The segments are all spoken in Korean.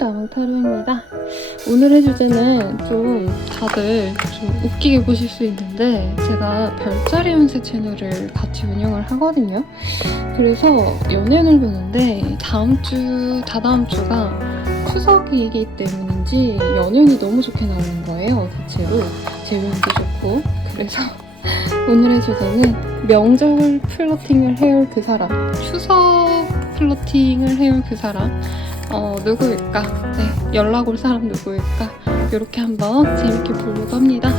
탐정 타로입니다. 오늘의 주제는 좀 다들 좀 웃기게 보실 수 있는데, 제가 별자리 운세 채널을 같이 운영을 하거든요. 그래서 연예운을 보는데 다다음 주가 추석이기 때문인지 연예운이 너무 좋게 나오는 거예요. 대체로 제 운도 좋고. 그래서 오늘의 주제는 명절 플러팅을 해올 그 사람, 추석 플러팅을 해올 그 사람 누구일까? 네, 연락 올 사람 누구일까? 이렇게 한번 재밌게 보려고 합니다.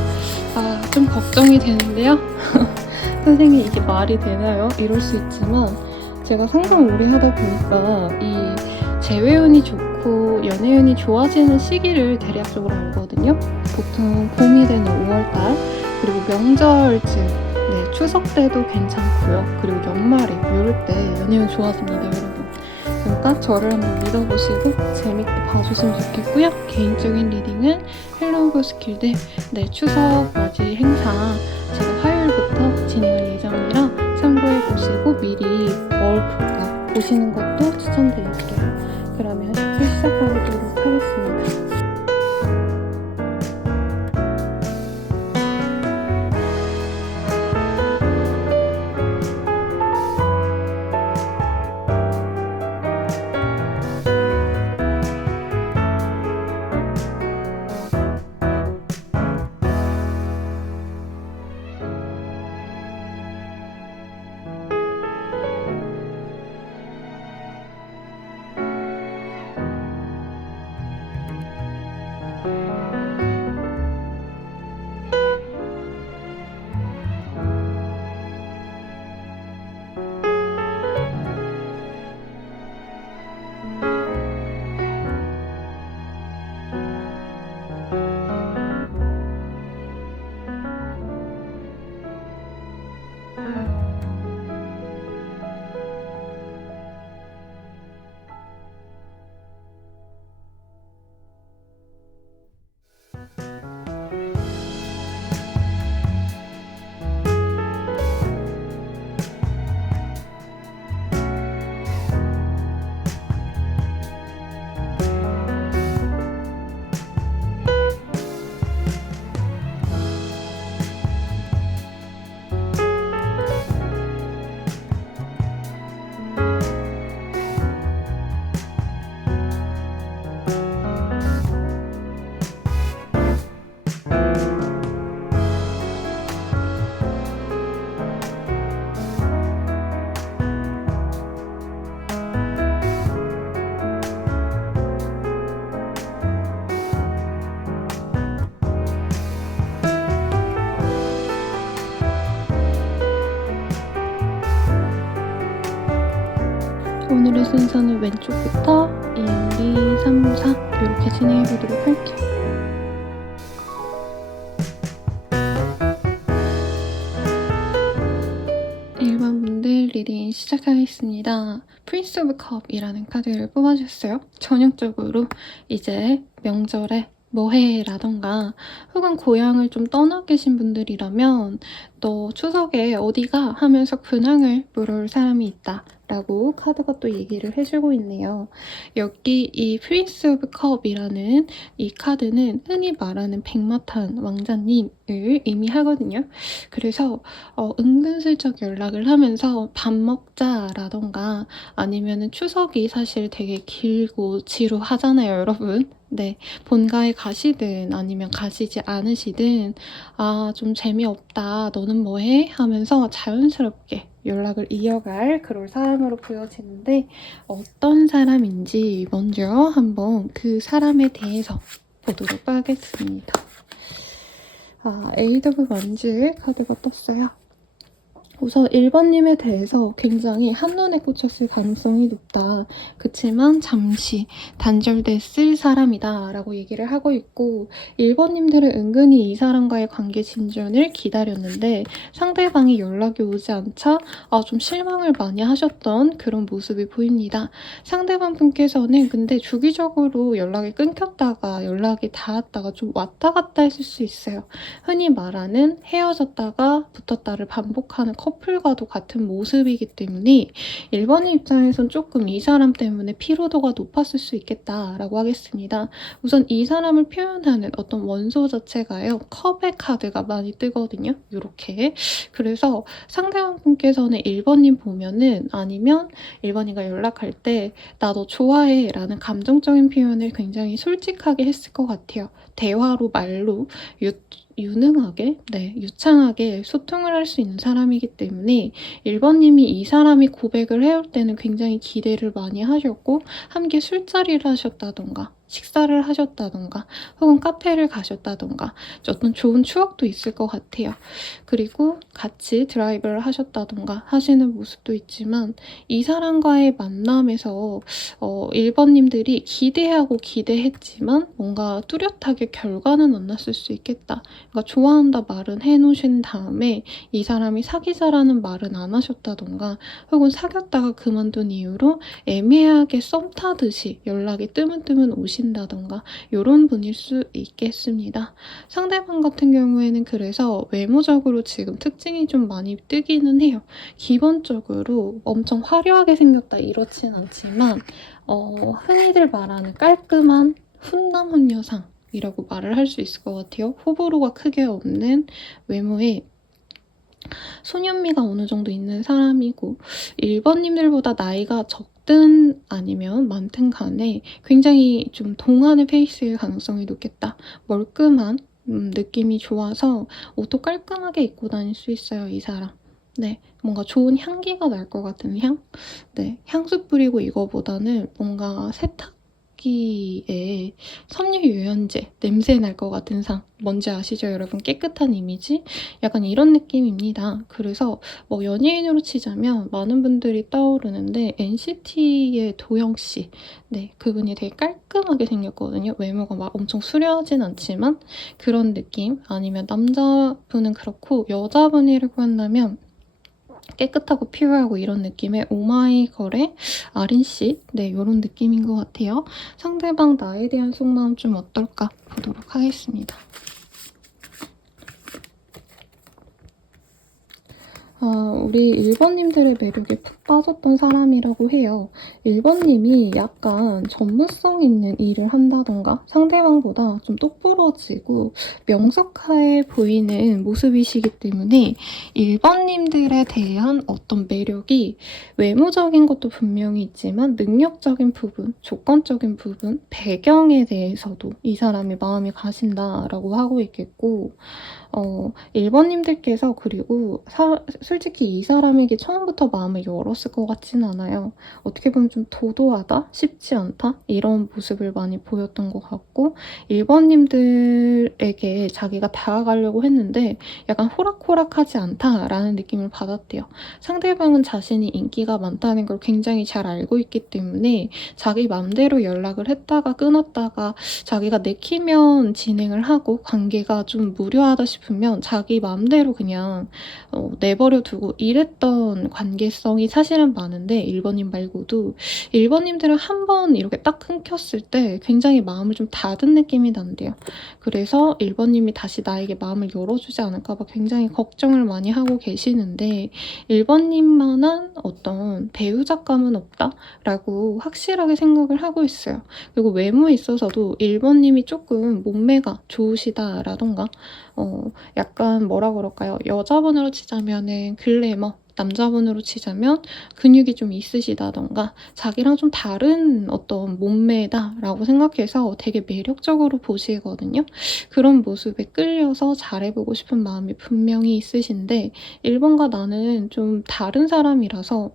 좀 걱정이 되는데요. 선생님, 이게 말이 되나요? 이럴 수 있지만 제가 상담 오래 하다 보니까 이 재회운이 좋고 연애운이 좋아지는 시기를 대략적으로 알거든요. 보통 봄이 되는 5월달, 그리고 명절쯤, 네, 추석 때도 괜찮고요. 그리고 연말에 이럴 때 연애운 좋아집니다, 여러분. 그러니까 저를 한번 믿어보시고 재밌게 봐주시면 좋겠고요. 개인적인 리딩은 헬로우 스킬드 추석 맞이 행사 제가 화요일부터 진행할 예정이라 참고해보시고 미리 뭘 볼까 보시는 것도 추천드릴게요. 그러면 쉽게 시작하도록 하겠습니다. 오늘의 순서는 왼쪽부터 1, 2, 3, 4 이렇게 진행해 보도록 할게요. 일반 분들 리딩 시작하겠습니다. 프린스 오브 컵이라는 카드를 뽑아주셨어요. 전형적으로 이제 명절에 뭐해라던가 혹은 고향을 좀 떠나 계신 분들이라면 너 추석에 어디가 하면서 근황을 물어올 사람이 있다 라고 카드가 또 얘기를 해주고 있네요. 여기 이 프린스 오브 컵이라는 이 카드는 흔히 말하는 백마탄 왕자님을 의미하거든요. 그래서 은근슬쩍 연락을 하면서 밥 먹자라던가 아니면은 추석이 사실 되게 길고 지루하잖아요, 여러분. 네, 본가에 가시든 아니면 가시지 않으시든 좀 재미없다, 너는 뭐해? 하면서 자연스럽게 연락을 이어갈 그런 사람으로 보여지는데, 어떤 사람인지 먼저 한번 그 사람에 대해서 보도록 하겠습니다. 에이드 오브 원즈 카드가 떴어요. 우선 1번님에 대해서 굉장히 한눈에 꽂혔을 가능성이 높다. 그치만 잠시 단절됐을 사람이다 라고 얘기를 하고 있고, 1번님들은 은근히 이 사람과의 관계 진전을 기다렸는데 상대방이 연락이 오지 않자 좀 실망을 많이 하셨던 그런 모습이 보입니다. 상대방 분께서는 근데 주기적으로 연락이 끊겼다가 연락이 닿았다가 좀 왔다 갔다 했을 수 있어요. 흔히 말하는 헤어졌다가 붙었다를 반복하는 커플 커플과도 같은 모습이기 때문에 1번님 입장에선 조금 이 사람 때문에 피로도가 높았을 수 있겠다라고 하겠습니다. 우선 이 사람을 표현하는 어떤 원소 자체가요. 컵의 카드가 많이 뜨거든요. 이렇게. 그래서 상대방분께서는 1번님 보면은 아니면 1번님과 연락할 때 나 너 좋아해 라는 감정적인 표현을 굉장히 솔직하게 했을 것 같아요. 대화로 말로 유능하게, 유창하게 소통을 할 수 있는 사람이기 때문에 1번님이 이 사람이 고백을 해올 때는 굉장히 기대를 많이 하셨고 함께 술자리를 하셨다던가 식사를 하셨다던가 혹은 카페를 가셨다던가 어떤 좋은 추억도 있을 것 같아요. 그리고 같이 드라이브를 하셨다던가 하시는 모습도 있지만 이 사람과의 만남에서 1번님들이 기대하고 기대했지만 뭔가 뚜렷하게 결과는 안 났을 수 있겠다. 그러니까 좋아한다 말은 해놓으신 다음에 이 사람이 사귀자라는 말은 안 하셨다던가 혹은 사귀었다가 그만둔 이유로 애매하게 썸 타듯이 연락이 뜨문뜨문 오신다던가 이런 분일 수 있겠습니다. 상대방 같은 경우에는 그래서 외모적으로 지금 특징이 좀 많이 뜨기는 해요. 기본적으로 엄청 화려하게 생겼다 이렇진 않지만 흔히들 말하는 깔끔한 훈남 훈녀상 이라고 말을 할 수 있을 것 같아요. 호불호가 크게 없는 외모에 소년미가 어느 정도 있는 사람이고 1번님들보다 나이가 적든 아니면 많든 간에 굉장히 좀 동안의 페이스일 가능성이 높겠다. 멀끔한 느낌이 좋아서 옷도 깔끔하게 입고 다닐 수 있어요, 이 사람. 네, 뭔가 좋은 향기가 날 것 같은 향? 네, 향수 뿌리고 이거보다는 뭔가 세탁기에 섬유유연제 냄새 날 것 같은 상. 뭔지 아시죠, 여러분? 깨끗한 이미지? 약간 이런 느낌입니다. 그래서 뭐 연예인으로 치자면 많은 분들이 떠오르는데 NCT의 도영씨. 네, 그분이 되게 깔끔하게 생겼거든요. 외모가 막 엄청 수려하진 않지만 그런 느낌. 아니면 남자분은 그렇고 여자분이라고 한다면 깨끗하고 퓨어하고 이런 느낌의 오마이걸의 아린씨? 네, 이런 느낌인 것 같아요. 상대방 나에 대한 속마음 좀 어떨까 보도록 하겠습니다. 우리 1번님들의 매력에 푹 빠졌던 사람이라고 해요. 1번님이 약간 전문성 있는 일을 한다던가 상대방보다 좀 똑부러지고 명석해 보이는 모습이시기 때문에 1번님들에 대한 어떤 매력이 외모적인 것도 분명히 있지만 능력적인 부분, 조건적인 부분, 배경에 대해서도 이 사람이 마음이 가신다라고 하고 있겠고 1번님들께서 그리고 솔직히 이 사람에게 처음부터 마음을 열었을 것 같진 않아요. 어떻게 보면 좀 도도하다? 쉽지 않다? 이런 모습을 많이 보였던 것 같고 1번님들에게 자기가 다가가려고 했는데 약간 호락호락하지 않다라는 느낌을 받았대요. 상대방은 자신이 인기가 많다는 걸 굉장히 잘 알고 있기 때문에 자기 맘대로 연락을 했다가 끊었다가 자기가 내키면 진행을 하고 관계가 좀 무료하다 싶으면 자기 맘대로 그냥 내버려 두고 이랬던 관계성이 사실은 많은데 1번님 말고도 1번님들은 한 번 이렇게 딱 끊겼을 때 굉장히 마음을 좀 닫은 느낌이 난대요. 그래서 1번님이 다시 나에게 마음을 열어주지 않을까 봐 굉장히 걱정을 많이 하고 계시는데 1번님만한 어떤 배우작감은 없다라고 확실하게 생각을 하고 있어요. 그리고 외모에 있어서도 1번님이 조금 몸매가 좋으시다라던가 약간 뭐라 그럴까요? 여자분으로 치자면은 글래머, 남자분으로 치자면 근육이 좀 있으시다던가 자기랑 좀 다른 어떤 몸매다라고 생각해서 되게 매력적으로 보시거든요. 그런 모습에 끌려서 잘해보고 싶은 마음이 분명히 있으신데 1번과 나는 좀 다른 사람이라서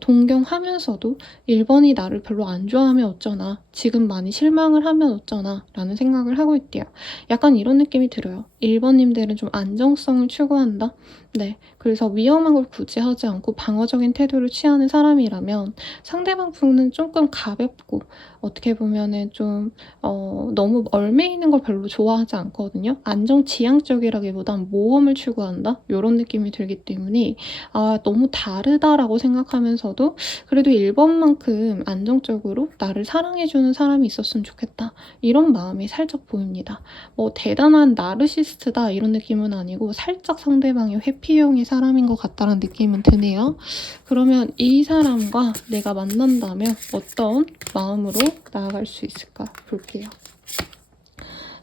동경하면서도 1번이 나를 별로 안 좋아하면 어쩌나 지금 많이 실망을 하면 어쩌나 라는 생각을 하고 있대요. 약간 이런 느낌이 들어요. 1번님들은 좀 안정성을 추구한다? 네, 그래서 위험한 걸 굳이 하지 않고 방어적인 태도를 취하는 사람이라면 상대방 분은 조금 가볍고 어떻게 보면은 좀 너무 얽매이는 걸 별로 좋아하지 않거든요. 안정지향적이라기보단 모험을 추구한다? 요런 느낌이 들기 때문에 너무 다르다라고 생각하면서도 그래도 1번만큼 안정적으로 나를 사랑해주는 사람이 있었으면 좋겠다. 이런 마음이 살짝 보입니다. 뭐 대단한 나르시스트다 이런 느낌은 아니고 살짝 상대방이 회피형의 사람인 것 같다는 느낌은 드네요. 그러면 이 사람과 내가 만난다면 어떤 마음으로 나아갈 수 있을까 볼게요.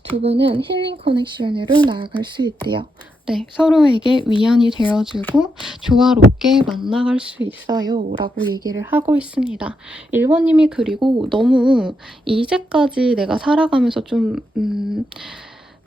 두 분은 힐링 커넥션으로 나아갈 수 있대요. 네, 서로에게 위안이 되어주고 조화롭게 만나갈 수 있어요 라고 얘기를 하고 있습니다. 1번님이 그리고 너무 이제까지 내가 살아가면서 좀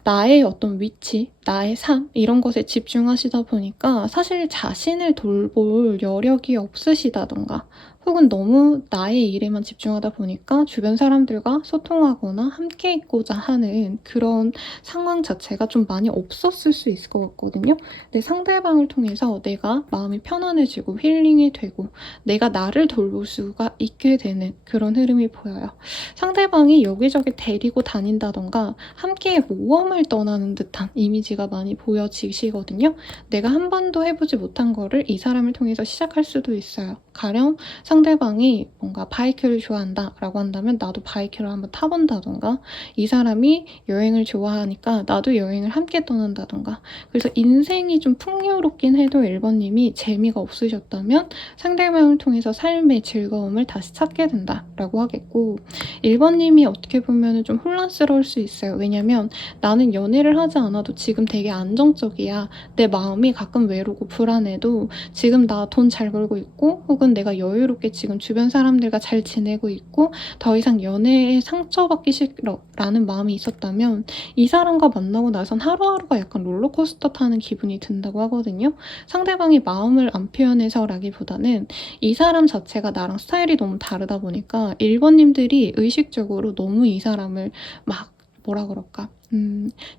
나의 어떤 위치, 나의 삶 이런 것에 집중하시다 보니까 사실 자신을 돌볼 여력이 없으시다던가 혹은 너무 나의 일에만 집중하다 보니까 주변 사람들과 소통하거나 함께 있고자 하는 그런 상황 자체가 좀 많이 없었을 수 있을 것 같거든요. 근데 상대방을 통해서 내가 마음이 편안해지고 힐링이 되고 내가 나를 돌볼 수가 있게 되는 그런 흐름이 보여요. 상대방이 여기저기 데리고 다닌다던가 함께 모험을 떠나는 듯한 이미지가 많이 보여지시거든요. 내가 한 번도 해보지 못한 거를 이 사람을 통해서 시작할 수도 있어요. 가령 상대방이 뭔가 바이크를 좋아한다 라고 한다면 나도 바이크를 한번 타본다던가 이 사람이 여행을 좋아하니까 나도 여행을 함께 떠난다던가 그래서 인생이 좀 풍요롭긴 해도 1번님이 재미가 없으셨다면 상대방을 통해서 삶의 즐거움을 다시 찾게 된다라고 하겠고 1번님이 어떻게 보면 좀 혼란스러울 수 있어요. 왜냐면 나는 연애를 하지 않아도 지금 되게 안정적이야. 내 마음이 가끔 외롭고 불안해도 지금 나 돈 잘 벌고 있고 혹은 내가 여유롭게 지금 주변 사람들과 잘 지내고 있고 더 이상 연애에 상처받기 싫어 라는 마음이 있었다면 이 사람과 만나고 나선 하루하루가 약간 롤러코스터 타는 기분이 든다고 하거든요. 상대방이 마음을 안 표현해서라기보다는 이 사람 자체가 나랑 스타일이 너무 다르다 보니까 1번님들이 의식적으로 너무 이 사람을 막 뭐라 그럴까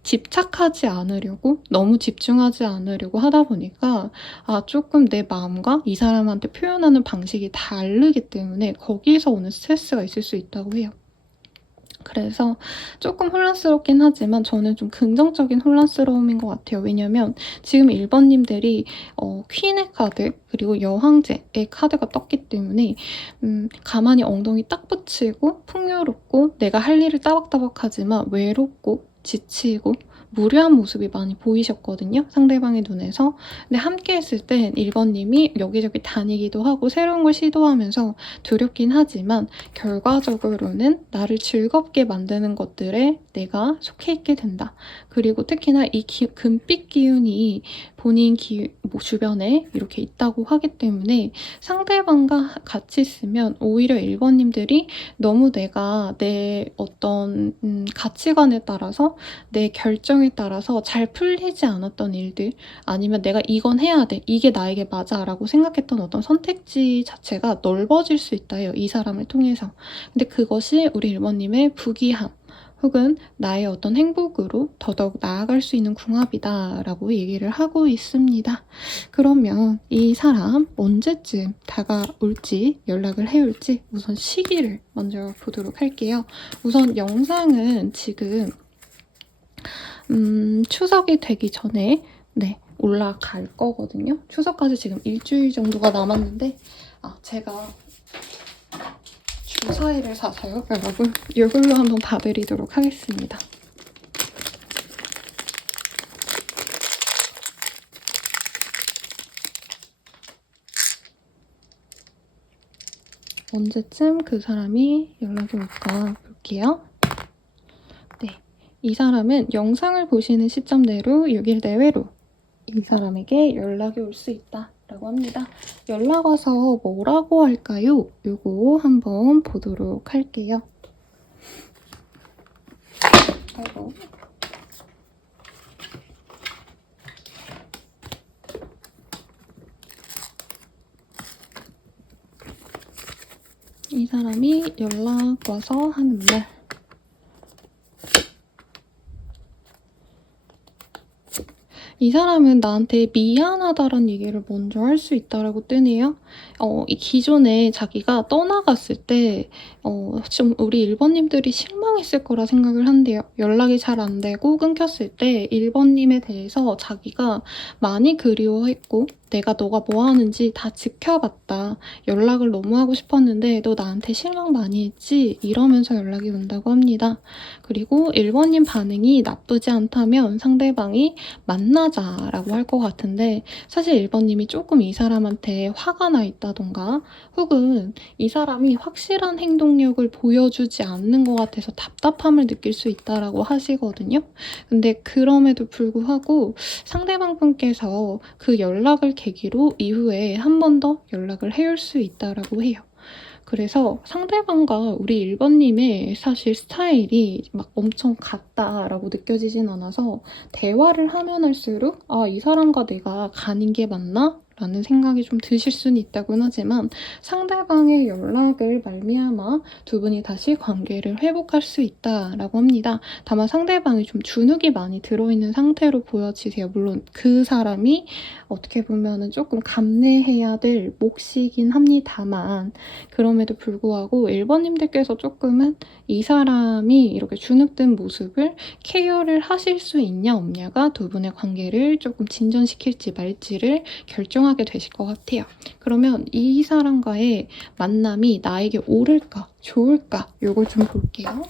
집착하지 않으려고 너무 집중하지 않으려고 하다 보니까 조금 내 마음과 이 사람한테 표현하는 방식이 다르기 때문에 거기서 오는 스트레스가 있을 수 있다고 해요. 그래서 조금 혼란스럽긴 하지만 저는 좀 긍정적인 혼란스러움인 것 같아요. 왜냐면 지금 1번님들이 퀸의 카드 그리고 여왕제의 카드가 떴기 때문에 가만히 엉덩이 딱 붙이고 풍요롭고 내가 할 일을 따박따박하지만 외롭고 지치고 무료한 모습이 많이 보이셨거든요. 상대방의 눈에서. 근데 함께 했을 땐 1번님이 여기저기 다니기도 하고 새로운 걸 시도하면서 두렵긴 하지만 결과적으로는 나를 즐겁게 만드는 것들에 내가 속해 있게 된다. 그리고 특히나 이 금빛 기운이 본인 주변에 이렇게 있다고 하기 때문에 상대방과 같이 있으면 오히려 1번님들이 너무 내가 내 어떤 가치관에 따라서 내 결정에 따라서 잘 풀리지 않았던 일들 아니면 내가 이건 해야 돼 이게 나에게 맞아 라고 생각했던 어떤 선택지 자체가 넓어질 수 있다 해요. 이 사람을 통해서. 근데 그것이 우리 1번님의 부귀함 혹은 나의 어떤 행복으로 더더욱 나아갈 수 있는 궁합이다 라고 얘기를 하고 있습니다. 그러면 이 사람 언제쯤 다가올지 연락을 해올지 우선 시기를 먼저 보도록 할게요. 우선 영상은 지금 추석이 되기 전에 올라갈 거거든요. 추석까지 지금 일주일 정도가 남았는데 제가 주사위를 사서요, 여러분. 이걸로 한번 봐드리도록 하겠습니다. 언제쯤 그 사람이 연락이 올까 볼게요. 네, 이 사람은 영상을 보시는 시점대로 6일 내외로 이 사람에게 연락이 올 수 있다 라고 합니다. 연락 와서 뭐라고 할까요? 요거 한번 보도록 할게요. 아이고. 이 사람이 연락 와서 하는 말. 이 사람은 나한테 미안하다라는 얘기를 먼저 할 수 있다라고 뜨네요. 이 기존에 자기가 떠나갔을 때 좀 우리 1 번님들이 실망했을 거라 생각을 한대요. 연락이 잘 안 되고 끊겼을 때 1 번님에 대해서 자기가 많이 그리워했고 "내가 너가 뭐 하는지 다 지켜봤다. 연락을 너무 하고 싶었는데 너 나한테 실망 많이 했지?" 이러면서 연락이 온다고 합니다. 그리고 1 번님 반응이 나쁘지 않다면 상대방이 "만나자."라고 할 것 같은데, 사실 1 번님이 쪼끔 이 사람한테 화가 나 있다든가 혹은 이 사람이 확실한 행동력을 보여주지 않는 것 같아서 답답함을 느낄 수 있다라고 하시거든요. 근데 그럼에도 불구하고 상대방 분께서 그 연락을 계기로 이후에 한 번 더 연락을 해올 수 있다라고 해요. 그래서 상대방과 우리 1 번님의 사실 스타일이 막 엄청 같다라고 느껴지진 않아서 대화를 하면 할수록 '아, 이 사람과 내가 가는 게 맞나?' 라는 생각이 좀 드실 수는 있다고는 하지만 상대방의 연락을 말미암아 두 분이 다시 관계를 회복할 수 있다라고 합니다. 다만 상대방이 좀 주눅이 많이 들어있는 상태로 보여지세요. 물론 그 사람이 어떻게 보면은 쪼끔 감내해야 될 몫이긴 합니다만, 그럼에도 불구하고 1 번님들께서 쪼끔은 이 사람이 이렇게 주눅든 모습을 케어를 하실 수 있냐 없냐가 두 분의 관계를 쪼끔 진전시킬지 말지를 결정하게 되실 것 같아요. 그러면 이 사람과의 만남이 나에게 옳을까 좋을까 요걸 좀 볼게요.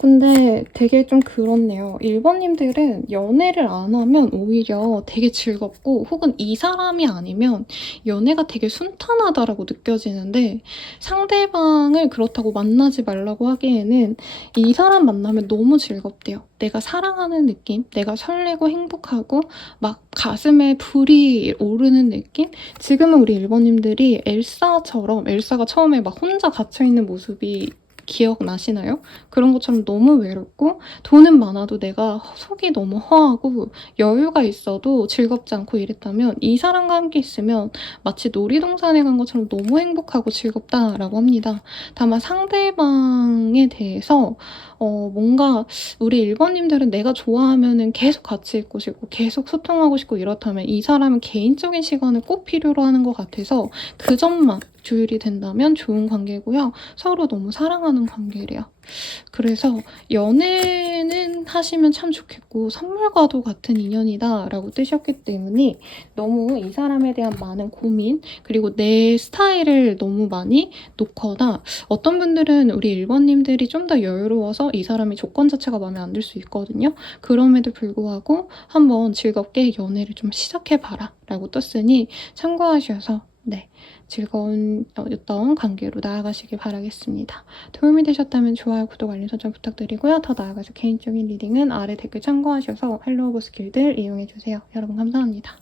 근데 되게 좀 그렇네요. 1 번님들은 연애를 안 하면 오히려 되게 즐겁고 혹은 '이 사람이 아니면 연애가 되게 순탄하다.'라고 느껴지는데, 상대방을 그렇다고 만나지 말라고 하기에는 이 사람 만나면 너무 즐겁대요. 내가 사랑하는 느낌, 내가 설레고 행복하고 막 가슴에 불이 오르는 느낌? 지금은 우리 1 번님들이 엘사처럼, 엘사가 처음에 막 혼자 갇혀 있는 모습이 기억나시나요? 그런 것처럼 너무 외롭고 돈은 많아도 내가 속이 너무 허하고 여유가 있어도 즐겁지 않고 이랬다면, 이 사람과 함께 있으면 마치 놀이동산에 간 것처럼 너무 행복하고 즐겁다라고 합니다. 다만 상대방에 대해서 뭔가 우리 1 번님들은 내가 좋아하면은 계속 같이 있고 싶고 계속 소통하고 싶고 이렇다면 이 사람은 개인적인 시간을 꼭 필요로 하는 것 같아서 그 점만 조율이 된다면 좋은 관계고요. 서로 너무 사랑하는 관계래요. 그래서 "연애는 하시면 참 좋겠고 선물과도 같은 인연이다."라고 뜨셨기 때문에 너무 이 사람에 대한 많은 고민, 그리고 내 스타일을 너무 많이 놓거나, 어떤 분들은 우리 1 번님들이 좀 더 여유로워서 이 사람의 조건 자체가 마음에 안 들 수 있거든요. 그럼에도 불구하고 "한번 즐겁게 연애를 좀 시작해 봐라."라고 떴으니 참고하셔서 즐거운 어떤 관계로 나아가시길 바라겠습니다. 도움이 되셨다면 좋아요, 구독, 알림 설정 부탁드리고요. 더 나아가서 개인적인 리딩은 아래 댓글 참고하셔서 헬로우 보스길들 이용해 주세요. 여러분 감사합니다.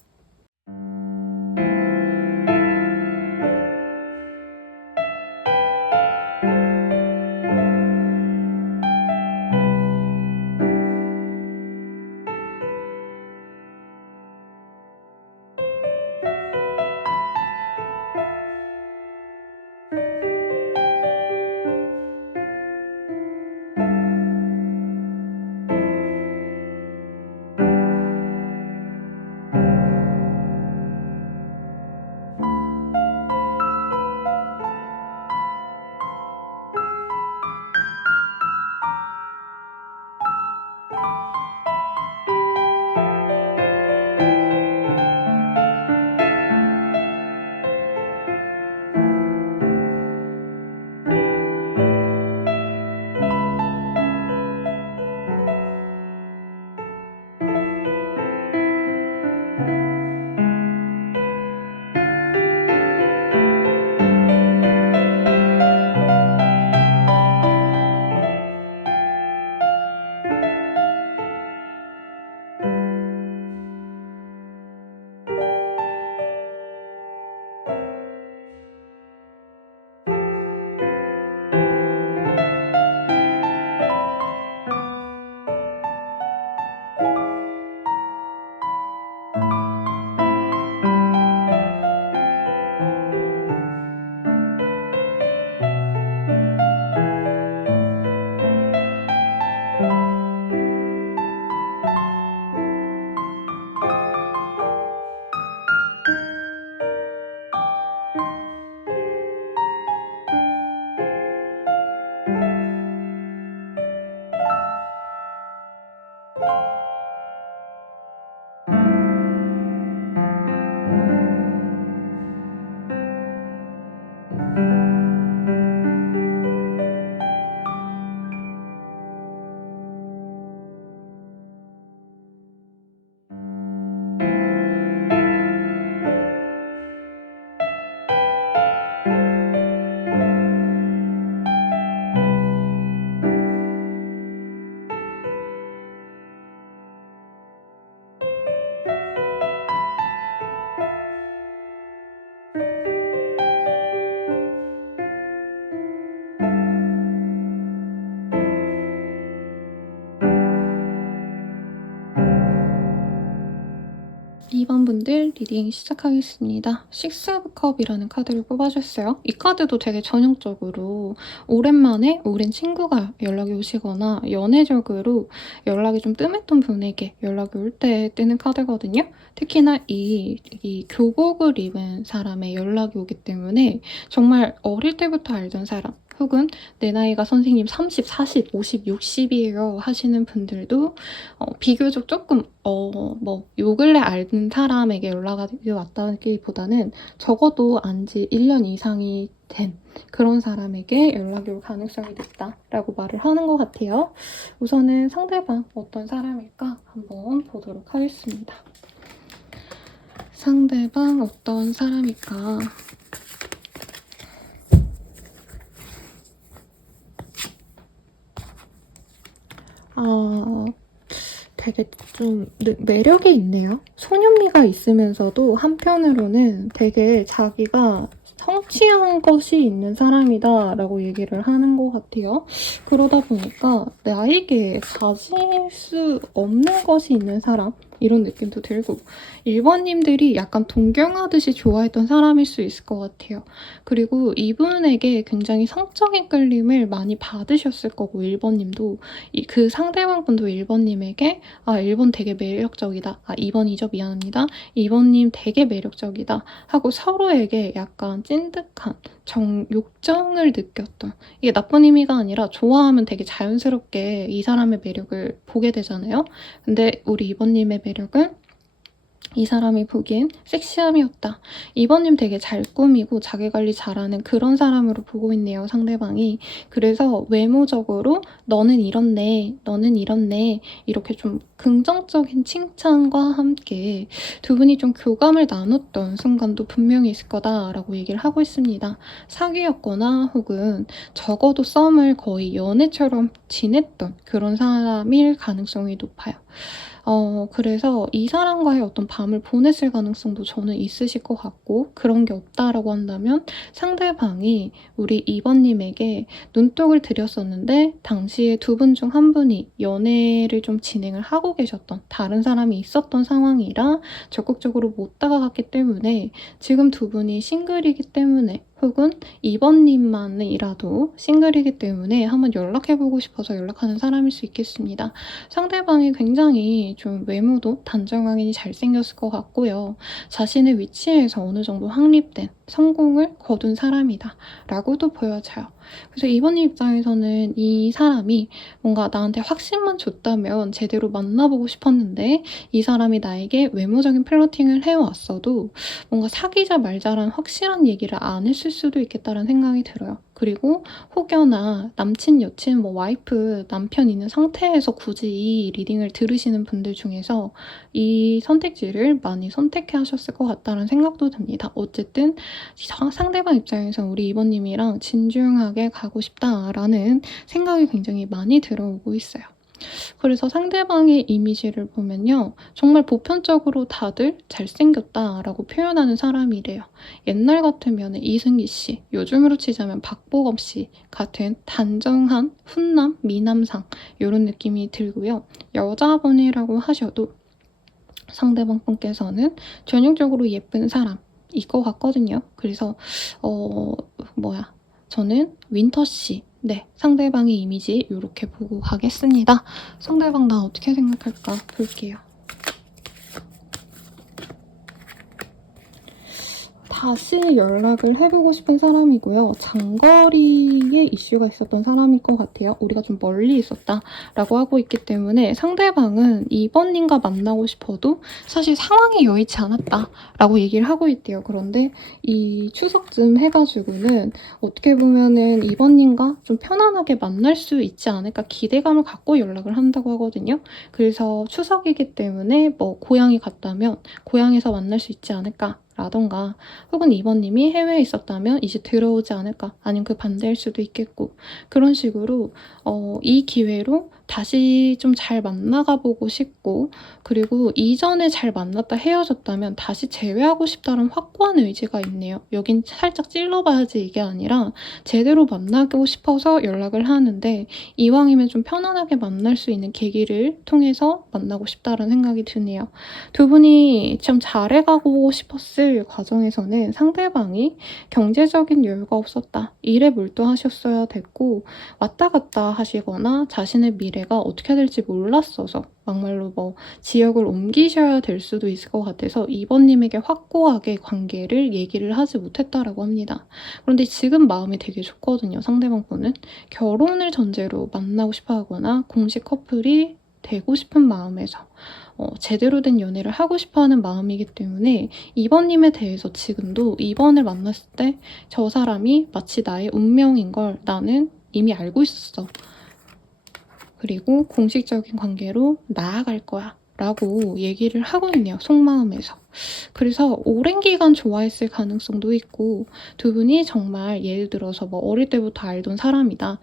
2번 분들 리딩 시작하겠습니다. 식스 오브 컵이라는 카드를 뽑아줬어요. 이 카드도 되게 전형적으로 오랜만에 오랜 친구가 연락이 오시거나 연애적으로 연락이 좀 뜸했던 분에게 연락이 올 때 뜨는 카드거든요. 특히나 이 교복을 입은 사람의 연락이 오기 때문에 정말 어릴 때부터 알던 사람, 혹은 내 나이가 선생님 30, 40, 50, 60이에요 하시는 분들도 비교적 조금 요 근래 알던 사람에게 연락이 왔다기보다는 적어도 안지 1년 이상이 된 그런 사람에게 연락이 올 가능성이 높다라고 말을 하는 것 같아요. 우선은 상대방 어떤 사람일까 한번 보도록 하겠습니다. 상대방 어떤 사람일까? 되게 좀 매력이 있네요. 소년미가 있으면서도 한편으로는 되게 자기가 성취한 것이 있는 사람이다 라고 얘기를 하는 것 같아요. 그러다 보니까 나에게 가질 수 없는 것이 있는 사람, 이런 느낌도 들고 1번님들이 약간 동경하듯이 좋아했던 사람일 수 있을 것 같아요. 그리고 이분에게 굉장히 성적인 끌림을 많이 받으셨을 거고 1번님도 그 상대방분도 1번님에게 1번 되게 매력적이다. 2번이죠. 미안합니다. 2번님 되게 매력적이다. 하고 서로에게 약간 찐득한 욕정을 느꼈던, 이게 나쁜 의미가 아니라 좋아하면 되게 자연스럽게 이 사람의 매력을 보게 되잖아요. 근데 우리 2번님의 매력은 이 사람이 보기엔 섹시함이었다. 2번님 되게 잘 꾸미고 자기관리 잘하는 그런 사람으로 보고 있네요, 상대방이. 그래서 외모적으로 너는 이렇네, 너는 이렇네 이렇게 좀 긍정적인 칭찬과 함께 두 분이 좀 교감을 나눴던 순간도 분명히 있을 거다라고 얘기를 하고 있습니다. 사귀었거나 혹은 적어도 썸을 거의 연애처럼 지냈던 그런 사람일 가능성이 높아요. 그래서 이 사람과의 어떤 밤을 보냈을 가능성도 저는 있으실 것 같고, 그런 게 없다라고 한다면 상대방이 우리 2번님에게 눈독을 들였었는데 당시에 두 분 중 한 분이 연애를 좀 진행을 하고 계셨던 다른 사람이 있었던 상황이라 적극적으로 못 다가갔기 때문에 지금 두 분이 싱글이기 때문에, 혹은 2번님만이라도 싱글이기 때문에 한번 연락해보고 싶어서 연락하는 사람일 수 있겠습니다. 상대방이 굉장히 좀 외모도 단정하게 잘생겼을 것 같고요. 자신의 위치에서 어느 정도 확립된 성공을 거둔 사람이다 라고도 보여져요. 그래서 2번님 입장에서는 이 사람이 뭔가 나한테 확신만 줬다면 제대로 만나보고 싶었는데, 이 사람이 나에게 외모적인 플러팅을 해왔어도 뭔가 사귀자 말자라는 확실한 얘기를 안 했을 수도 있겠다는 생각이 들어요. 그리고 혹여나 남친, 여친, 와이프, 남편 있는 상태에서 굳이 이 리딩을 들으시는 분들 중에서 이 선택지를 많이 선택해 하셨을 것 같다는 생각도 듭니다. 어쨌든 상대방 입장에서 우리 2번님이랑 진중하게 가고 싶다라는 생각이 굉장히 많이 들어오고 있어요. 그래서 상대방의 이미지를 보면요, 정말 보편적으로 다들 잘생겼다라고 표현하는 사람이래요. 옛날 같으면 이승기 씨, 요즘으로 치자면 박보검 씨 같은 단정한 훈남, 미남상 이런 느낌이 들고요. 여자분이라고 하셔도 상대방 분께서는 전형적으로 예쁜 사람일 것 같거든요. 그래서 저는 윈터 씨, 네, 상대방의 이미지 이렇게 보고 가겠습니다. 상대방 나 어떻게 생각할까 볼게요. 다시 연락을 해보고 싶은 사람이고요. 장거리에 이슈가 있었던 사람일 것 같아요. 우리가 좀 멀리 있었다라고 하고 있기 때문에 상대방은 2번님과 만나고 싶어도 사실 상황이 여의치 않았다라고 얘기를 하고 있대요. 그런데 이 추석쯤 해가지고는 어떻게 보면은 2번님과 좀 편안하게 만날 수 있지 않을까 기대감을 갖고 연락을 한다고 하거든요. 그래서 추석이기 때문에 고향에 갔다면 고향에서 만날 수 있지 않을까 라던가, 혹은 2번님이 해외에 있었다면 이제 들어오지 않을까, 아니면 그 반대일 수도 있겠고, 그런 식으로 이 기회로 다시 좀 잘 만나가보고 싶고, 그리고 이전에 잘 만났다 헤어졌다면 다시 재회하고 싶다는 확고한 의지가 있네요. 여긴 살짝 찔러봐야지 이게 아니라 제대로 만나고 싶어서 연락을 하는데, 이왕이면 좀 편안하게 만날 수 있는 계기를 통해서 만나고 싶다는 생각이 드네요. 두 분이 좀 잘해가고 싶었을 과정에서는 상대방이 경제적인 여유가 없었다, 일에 몰두하셨어야 됐고, 왔다 갔다 하시거나 자신의 미래가 어떻게 될지 몰랐어서 막말로 지역을 옮기셔야 될 수도 있을 것 같아서 2번님에게 확고하게 관계를 얘기를 하지 못했다라고 합니다. 그런데 지금 마음이 되게 좋거든요. 상대방 분은 결혼을 전제로 만나고 싶어 하거나 공식 커플이 되고 싶은 마음에서 제대로 된 연애를 하고 싶어하는 마음이기 때문에 2번님에 대해서 지금도 2번을 만났을 때 저 사람이 마치 나의 운명인 걸 나는 이미 알고 있었어. 그리고 공식적인 관계로 나아갈 거야 라고 얘기를 하고 있네요. 속마음에서. 그래서 오랜 기간 좋아했을 가능성도 있고, 두 분이 정말 예를 들어서 어릴 때부터 알던 사람이다,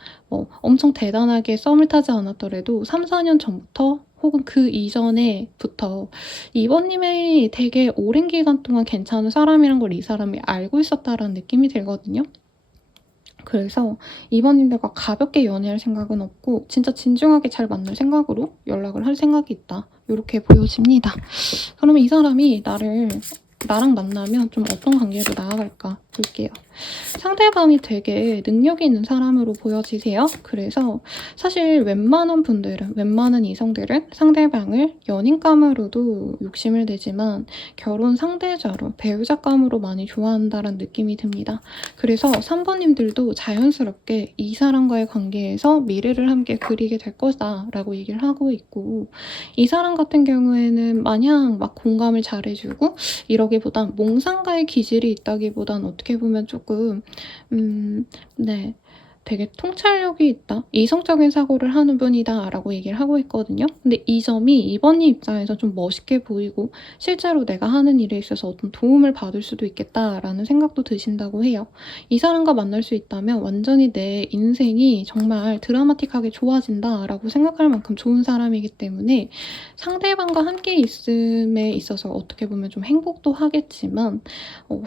엄청 대단하게 썸을 타지 않았더라도 3, 4년 전부터 혹은 그 이전에부터 2번님이 되게 오랜 기간 동안 괜찮은 사람이란 걸 이 사람이 알고 있었다라는 느낌이 들거든요. 그래서 2번님들과 가볍게 연애할 생각은 없고 진짜 진중하게 잘 만날 생각으로 연락을 할 생각이 있다, 이렇게 보여집니다. 그러면 이 사람이 나랑 만나면 좀 어떤 관계로 나아갈까 볼게요. 상대방이 되게 능력이 있는 사람으로 보여지세요. 그래서 사실 웬만한 이성들은 상대방을 연인감으로도 욕심을 내지만 결혼 상대자로, 배우자감으로 많이 좋아한다는 느낌이 듭니다. 그래서 3번님들도 자연스럽게 이 사람과의 관계에서 미래를 함께 그리게 될 거다 라고 얘기를 하고 있고, 이 사람 같은 경우에는 마냥 막 공감을 잘해주고 이러기보단 몽상가의 기질이 있다기보단 어떻게 보면 조금 네, 되게 통찰력이 있다, 이성적인 사고를 하는 분이다 라고 얘기를 하고 있거든요. 근데 이 점이 2번님 입장에서 좀 멋있게 보이고 실제로 내가 하는 일에 있어서 어떤 도움을 받을 수도 있겠다라는 생각도 드신다고 해요. 이 사람과 만날 수 있다면 완전히 내 인생이 정말 드라마틱하게 좋아진다 라고 생각할 만큼 좋은 사람이기 때문에 상대방과 함께 있음에 있어서 어떻게 보면 좀 행복도 하겠지만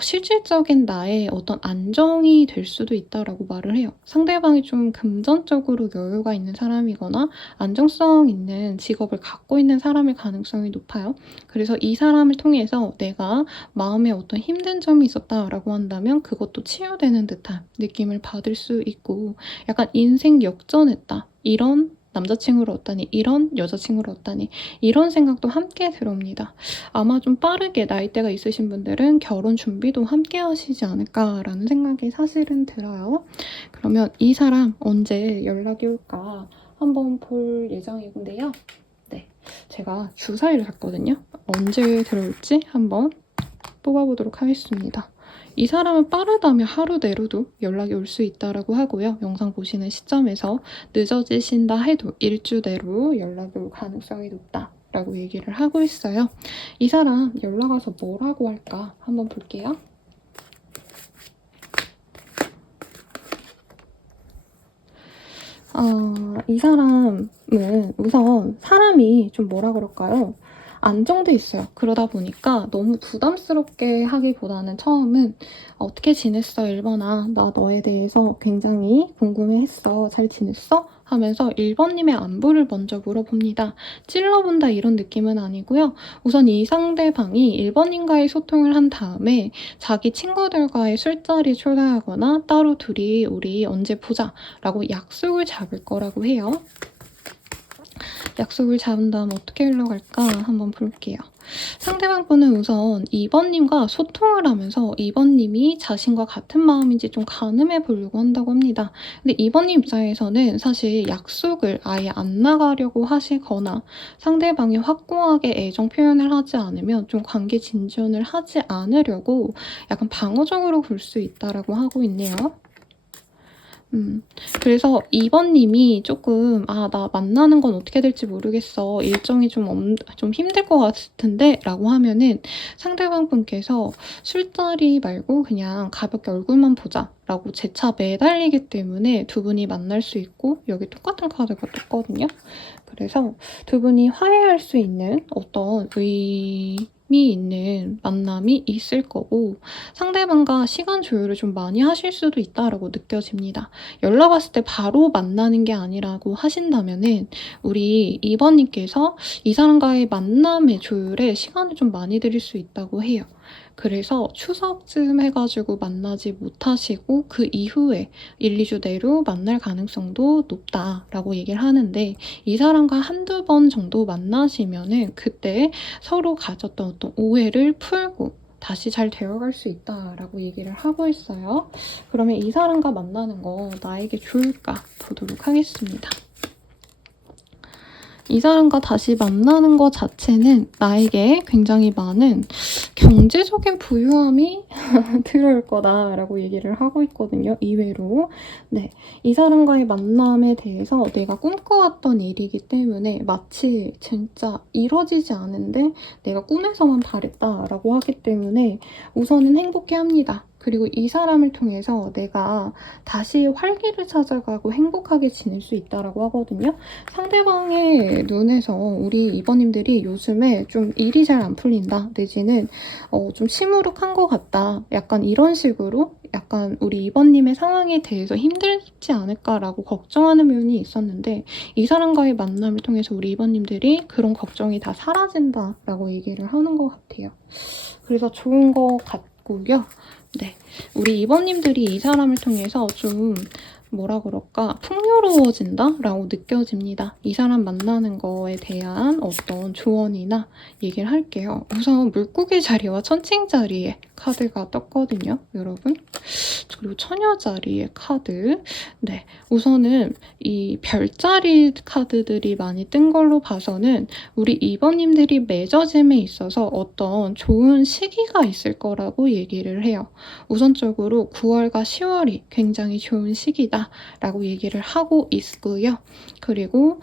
실질적인 나의 어떤 안정이 될 수도 있다라고 말을 해요. 상대방이 좀 금전적으로 여유가 있는 사람이거나 안정성 있는 직업을 갖고 있는 사람일 가능성이 높아요. 그래서 이 사람을 통해서 내가 마음에 어떤 힘든 점이 있었다라고 한다면 그것도 치유되는 듯한 느낌을 받을 수 있고, 약간 인생 역전했다, 이런 남자친구를 얻다니, 이런 여자친구를 얻다니, 이런 생각도 함께 들어옵니다. 아마 좀 빠르게 나이대가 있으신 분들은 결혼 준비도 함께 하시지 않을까라는 생각이 사실은 들어요. 그러면 이 사람 언제 연락이 올까 한번 볼 예정이군데요. 네, 제가 주사위를 샀거든요. 언제 들어올지 한번 뽑아보도록 하겠습니다. 이 사람은 빠르다면 하루 내로도 연락이 올 수 있다라고 하고요. 영상 보시는 시점에서 늦어지신다 해도 일주 내로 연락이 올 가능성이 높다라고 얘기를 하고 있어요. 이 사람 연락 와서 뭐라고 할까 한번 볼게요. 이 사람은 우선 사람이 좀 뭐라 그럴까요? 안정돼 있어요. 그러다 보니까 너무 부담스럽게 하기보다는 처음은 어떻게 지냈어 1번아, 나 너에 대해서 굉장히 궁금해했어, 잘 지냈어? 하면서 1번님의 안부를 먼저 물어봅니다. 찔러본다 이런 느낌은 아니고요. 우선 이 상대방이 1번님과의 소통을 한 다음에 자기 친구들과의 술자리 초대하거나 따로 둘이 우리 언제 보자 라고 약속을 잡을 거라고 해요. 약속을 잡은 다음 어떻게 흘러갈까 한번 볼게요. 상대방 분은 우선 2번님과 소통을 하면서 2번님이 자신과 같은 마음인지 좀 가늠해 보려고 한다고 합니다. 근데 2번님 입장에서는 사실 약속을 아예 안 나가려고 하시거나 상대방이 확고하게 애정 표현을 하지 않으면 좀 관계 진전을 하지 않으려고 약간 방어적으로 굴 수 있다라고 하고 있네요. 그래서 2번님이 조금 나 만나는 건 어떻게 될지 모르겠어. 일정이 좀 힘들 것 같은데 라고 하면은 상대방 분께서 술자리 말고 그냥 가볍게 얼굴만 보자 라고 재차 매달리기 때문에 두 분이 만날 수 있고 여기 똑같은 카드가 떴거든요. 그래서 두 분이 화해할 수 있는 어떤 의미 있는 만남이 있을 거고 상대방과 시간 조율을 좀 많이 하실 수도 있다라고 느껴집니다. 연락 왔을 때 바로 만나는 게 아니라고 하신다면은 우리 2번님께서 이 사람과의 만남의 조율에 시간을 좀 많이 들일 수 있다고 해요. 그래서 추석쯤 해가지고 만나지 못하시고 그 이후에 1, 2주 내로 만날 가능성도 높다라고 얘기를 하는데 이 사람과 한두 번 정도 만나시면은 그때 서로 가졌던 어떤 오해를 풀고 다시 잘 되어갈 수 있다라고 얘기를 하고 있어요. 그러면 이 사람과 만나는 거 나에게 좋을까 보도록 하겠습니다. 이 사람과 다시 만나는 것 자체는 나에게 굉장히 많은 경제적인 부유함이 들어올 거다라고 얘기를 하고 있거든요. 이외로. 네, 이 사람과의 만남에 대해서 내가 꿈꿔왔던 일이기 때문에 마치 진짜 이루어지지 않은데 내가 꿈에서만 바랬다라고 하기 때문에 우선은 행복해합니다. 그리고 이 사람을 통해서 내가 다시 활기를 찾아가고 행복하게 지낼 수 있다라고 하거든요. 상대방의 눈에서 우리 2번님들이 요즘에 좀 일이 잘 안 풀린다 내지는 좀 시무룩한 것 같다 약간 이런 식으로 약간 우리 2번님의 상황에 대해서 힘들지 않을까라고 걱정하는 면이 있었는데 이 사람과의 만남을 통해서 우리 2번님들이 그런 걱정이 다 사라진다라고 얘기를 하는 것 같아요. 그래서 좋은 것 같고요. 네, 우리 2번님들이 이 사람을 통해서 좀 뭐라 그럴까 풍요로워진다? 라고 느껴집니다. 이 사람 만나는 거에 대한 어떤 조언이나 얘기를 할게요. 우선 물고기 자리와 천칭 자리에 카드가 떴거든요, 여러분. 그리고 처녀 자리의 카드. 네, 우선은 이 별자리 카드들이 많이 뜬 걸로 봐서는 우리 2번님들이 맺어짐에 있어서 어떤 좋은 시기가 있을 거라고 얘기를 해요. 우선적으로 9월과 10월이 굉장히 좋은 시기다 라고 얘기를 하고 있고요. 그리고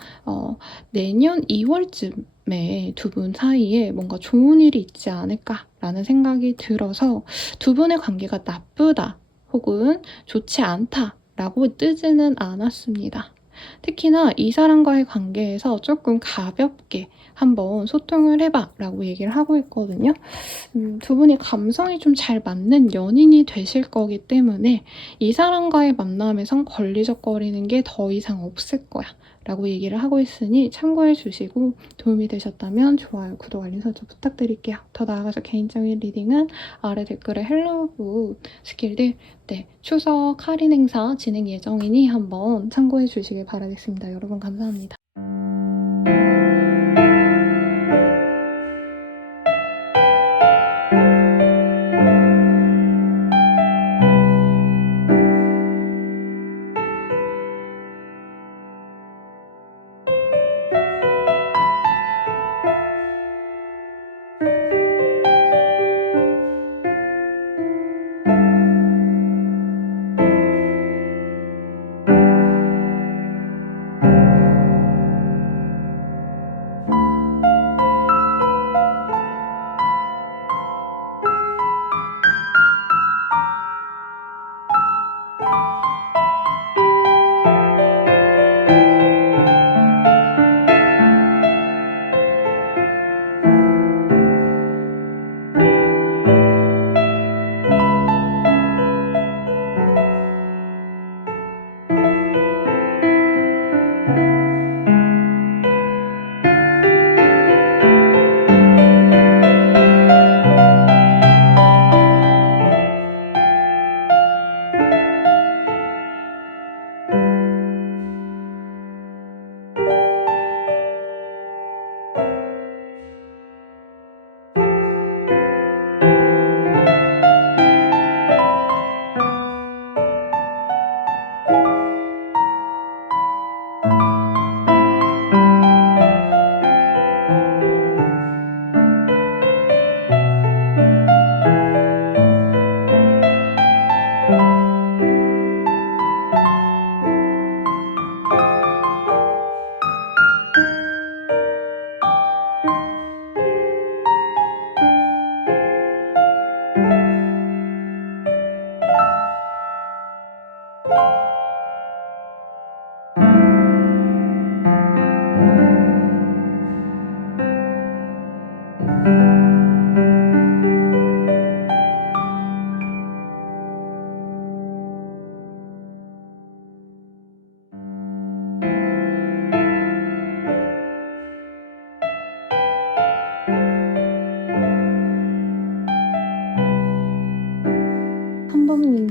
내년 2월쯤에 두 분 사이에 뭔가 좋은 일이 있지 않을까라는 생각이 들어서 두 분의 관계가 나쁘다 혹은 좋지 않다라고 뜨지는 않았습니다. 특히나 이 사람과의 관계에서 조금 가볍게 한번 소통을 해봐 라고 얘기를 하고 있거든요. 두 분이 감성이 좀 잘 맞는 연인이 되실 거기 때문에 이 사람과의 만남에선 걸리적거리는 게 더 이상 없을 거야 라고 얘기를 하고 있으니 참고해 주시고 도움이 되셨다면 좋아요, 구독, 알림 설정 부탁드릴게요. 더 나아가서 개인적인 리딩은 아래 댓글에 헬로우 스킬들 추석 할인 행사 진행 예정이니 한번 참고해 주시길 바라겠습니다. 여러분 감사합니다.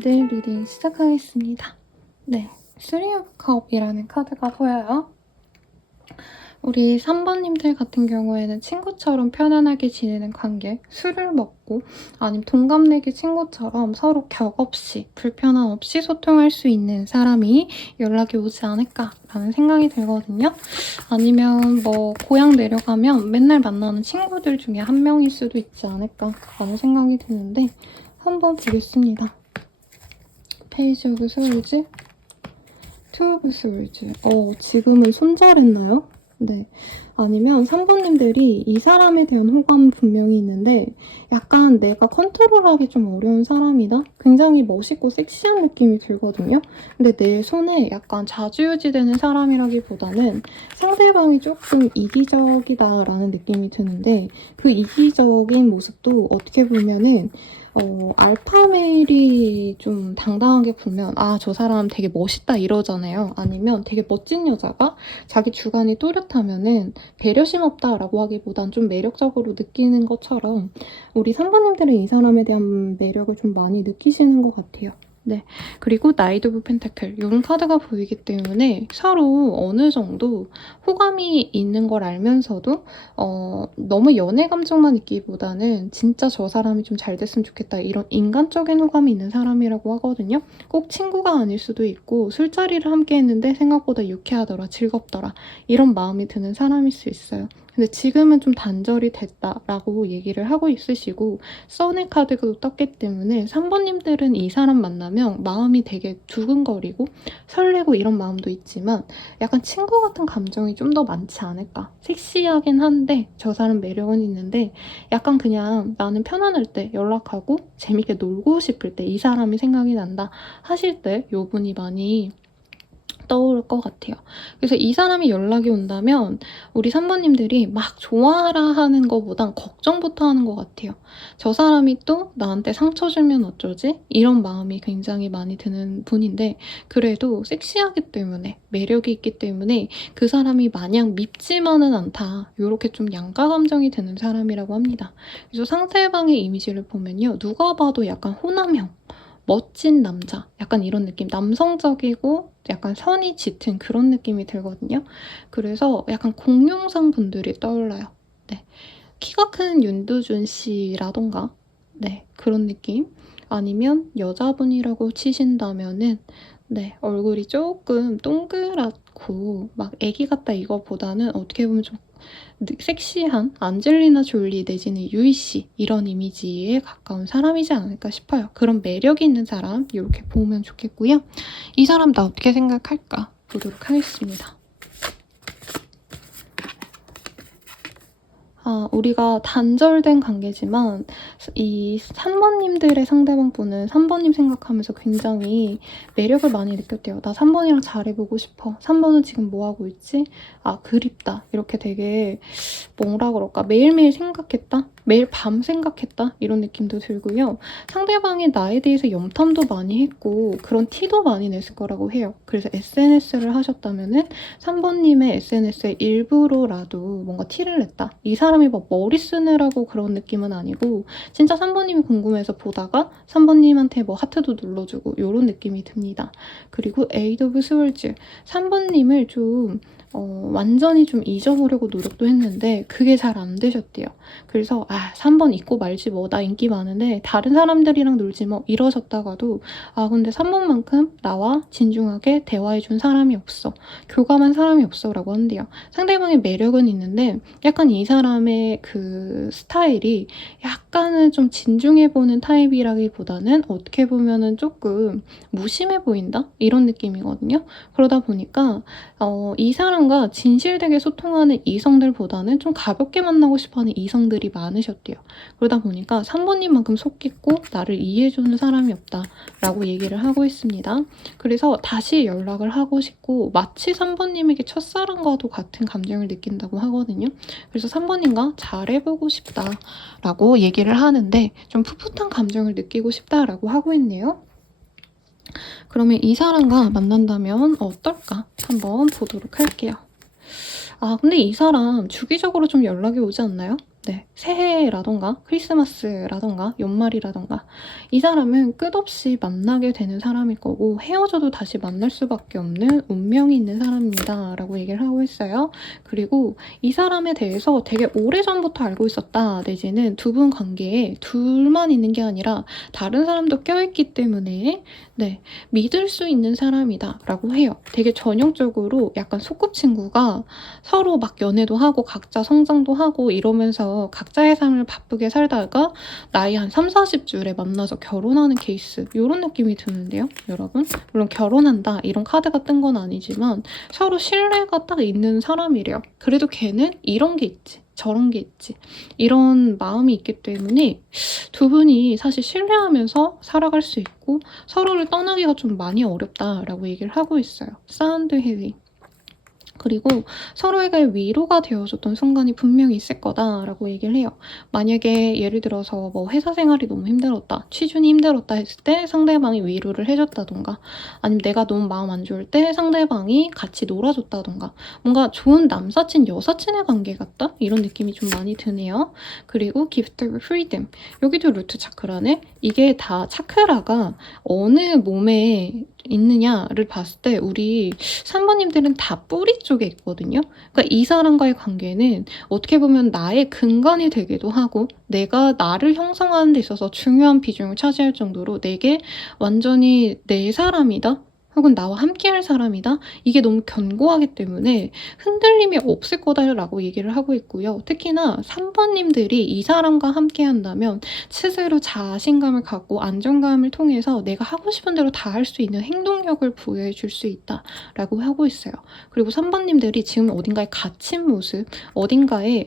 카드 리딩 시작하겠습니다. 네, 3 of Cup이라는 카드가 보여요. 우리 3번님들 같은 경우에는 친구처럼 편안하게 지내는 관계, 술을 먹고 아니면 동갑내기 친구처럼 서로 격 없이 불편함 없이 소통할 수 있는 사람이 연락이 오지 않을까라는 생각이 들거든요. 아니면 뭐 고향 내려가면 맨날 만나는 친구들 중에 한 명일 수도 있지 않을까라는 생각이 드는데 한번 보겠습니다. 페이지 오브 스월즈, 투 오브 스월즈. 지금은 손절했나요? 네. 아니면 3번님들이 이 사람에 대한 호감은 분명히 있는데 약간 내가 컨트롤하기 좀 어려운 사람이다? 굉장히 멋있고 섹시한 느낌이 들거든요. 근데 내 손에 약간 좌지우지되는 사람이라기보다는 상대방이 조금 이기적이다라는 느낌이 드는데 그 이기적인 모습도 어떻게 보면은 알파메일이 좀 당당하게 보면 저 사람 되게 멋있다 이러잖아요. 아니면 되게 멋진 여자가 자기 주관이 또렷하면은 배려심 없다라고 하기보단 좀 매력적으로 느끼는 것처럼 우리 3번님들은 이 사람에 대한 매력을 좀 많이 느끼시는 것 같아요. 네, 그리고 나이트 오브 펜타클 이런 카드가 보이기 때문에 서로 어느 정도 호감이 있는 걸 알면서도 너무 연애 감정만 있기보다는 진짜 저 사람이 좀 잘 됐으면 좋겠다 이런 인간적인 호감이 있는 사람이라고 하거든요. 꼭 친구가 아닐 수도 있고 술자리를 함께 했는데 생각보다 유쾌하더라, 즐겁더라 이런 마음이 드는 사람일 수 있어요. 근데 지금은 좀 단절이 됐다라고 얘기를 하고 있으시고 써니 카드가 떴기 때문에 3번님들은 이 사람 만나면 마음이 되게 두근거리고 설레고 이런 마음도 있지만 약간 친구 같은 감정이 좀 더 많지 않을까. 섹시하긴 한데 저 사람 매력은 있는데 약간 그냥 나는 편안할 때 연락하고 재밌게 놀고 싶을 때 이 사람이 생각이 난다 하실 때 요 분이 많이 떠오를 것 같아요. 그래서 이 사람이 연락이 온다면 우리 3번님들이 막 좋아하라 하는 것보단 걱정부터 하는 것 같아요. 저 사람이 또 나한테 상처 주면 어쩌지? 이런 마음이 굉장히 많이 드는 분인데 그래도 섹시하기 때문에 매력이 있기 때문에 그 사람이 마냥 밉지만은 않다. 이렇게 좀 양가 감정이 드는 사람이라고 합니다. 그래서 상대방의 이미지를 보면요. 누가 봐도 약간 호남형 멋진 남자, 약간 이런 느낌, 남성적이고 약간 선이 짙은 그런 느낌이 들거든요. 그래서 약간 공룡상 분들이 떠올라요. 네, 키가 큰 윤두준 씨라던가 네, 그런 느낌. 아니면 여자분이라고 치신다면은 네, 얼굴이 조금 동그랗고 막 애기 같다 이거보다는 어떻게 보면 좀 섹시한 안젤리나 졸리 내지는 유이 씨 이런 이미지에 가까운 사람이지 않을까 싶어요. 그런 매력이 있는 사람 이렇게 보면 좋겠고요. 이 사람 나 어떻게 생각할까 보도록 하겠습니다. 우리가 단절된 관계지만 이 3번님들의 상대방분은 3번님 생각하면서 굉장히 매력을 많이 느꼈대요. 나 3번이랑 잘해보고 싶어. 3번은 지금 뭐하고 있지? 그립다. 이렇게 되게 뭐라 그럴까? 매일매일 생각했다? 매일 밤 생각했다? 이런 느낌도 들고요. 상대방이 나에 대해서 염탐도 많이 했고 그런 티도 많이 냈을 거라고 해요. 그래서 SNS를 하셨다면은 3번님의 SNS에 일부러라도 뭔가 티를 냈다. 이 사람이 막 머리 쓰느라고 그런 느낌은 아니고 진짜 3번님이 궁금해서 보다가 3번님한테 뭐 하트도 눌러주고 이런 느낌이 듭니다. 그리고 에이드 오브 스월즈 3번님을 좀 완전히 좀 잊어보려고 노력도 했는데 그게 잘 안 되셨대요. 그래서 3번 잊고 말지 뭐 나 인기 많은데 다른 사람들이랑 놀지 뭐 이러셨다가도 근데 3번만큼 나와 진중하게 대화해준 사람이 없어. 교감한 사람이 없어 라고 한대요. 상대방의 매력은 있는데 약간 이 사람의 그 스타일이 약간은 좀 진중해보는 타입이라기보다는 어떻게 보면은 조금 무심해 보인다? 이런 느낌이거든요. 그러다 보니까 이 사람과 진실되게 소통하는 이성들보다는 좀 가볍게 만나고 싶어하는 이성들이 많으셨대요. 그러다 보니까 3번님만큼 속 깊고 나를 이해해주는 사람이 없다라고 얘기를 하고 있습니다. 그래서 다시 연락을 하고 싶고 마치 3번님에게 첫사랑과도 같은 감정을 느낀다고 하거든요. 그래서 3번님과 잘해보고 싶다라고 얘기를 하는데 좀 풋풋한 감정을 느끼고 싶다라고 하고 있네요. 그러면 이 사람과 만난다면 어떨까? 한번 보도록 할게요. 근데 이 사람 주기적으로 좀 연락이 오지 않나요? 네, 새해라던가 크리스마스라던가 연말이라던가 이 사람은 끝없이 만나게 되는 사람일 거고 헤어져도 다시 만날 수밖에 없는 운명이 있는 사람입니다 라고 얘기를 하고 있어요. 그리고 이 사람에 대해서 되게 오래전부터 알고 있었다 내지는 두 분 관계에 둘만 있는 게 아니라 다른 사람도 껴있기 때문에 네, 믿을 수 있는 사람이다 라고 해요. 되게 전형적으로 약간 소꿉친구가 서로 막 연애도 하고 각자 성장도 하고 이러면서 각자의 삶을 바쁘게 살다가 나이 한 3, 40줄에 만나서 결혼하는 케이스 이런 느낌이 드는데요, 여러분. 물론 결혼한다 이런 카드가 뜬 건 아니지만 서로 신뢰가 딱 있는 사람이래요. 그래도 걔는 이런 게 있지 저런 게 있지 이런 마음이 있기 때문에 두 분이 사실 신뢰하면서 살아갈 수 있고 서로를 떠나기가 좀 많이 어렵다라고 얘기를 하고 있어요. 사운드 힐링. 그리고 서로에게 위로가 되어줬던 순간이 분명히 있을 거다라고 얘기를 해요. 만약에 예를 들어서 뭐 회사 생활이 너무 힘들었다, 취준이 힘들었다 했을 때 상대방이 위로를 해줬다던가 아니면 내가 너무 마음 안 좋을 때 상대방이 같이 놀아줬다던가 뭔가 좋은 남사친, 여사친의 관계 같다? 이런 느낌이 좀 많이 드네요. 그리고 기프트 프리덤. 여기도 루트 차크라네? 이게 다 차크라가 어느 몸에 있느냐를 봤을 때 우리 3번님들은 다 뿌리 쪽에 있거든요. 그러니까 이 사람과의 관계는 어떻게 보면 나의 근간이 되기도 하고 내가 나를 형성하는 데 있어서 중요한 비중을 차지할 정도로 내게 완전히 내 사람이다. 혹은 나와 함께할 사람이다. 이게 너무 견고하기 때문에 흔들림이 없을 거다라고 얘기를 하고 있고요. 특히나 3번님들이 이 사람과 함께한다면 스스로 자신감을 갖고 안정감을 통해서 내가 하고 싶은 대로 다 할 수 있는 행동력을 부여해 줄 수 있다라고 하고 있어요. 그리고 3번님들이 지금 어딘가에 갇힌 모습, 어딘가에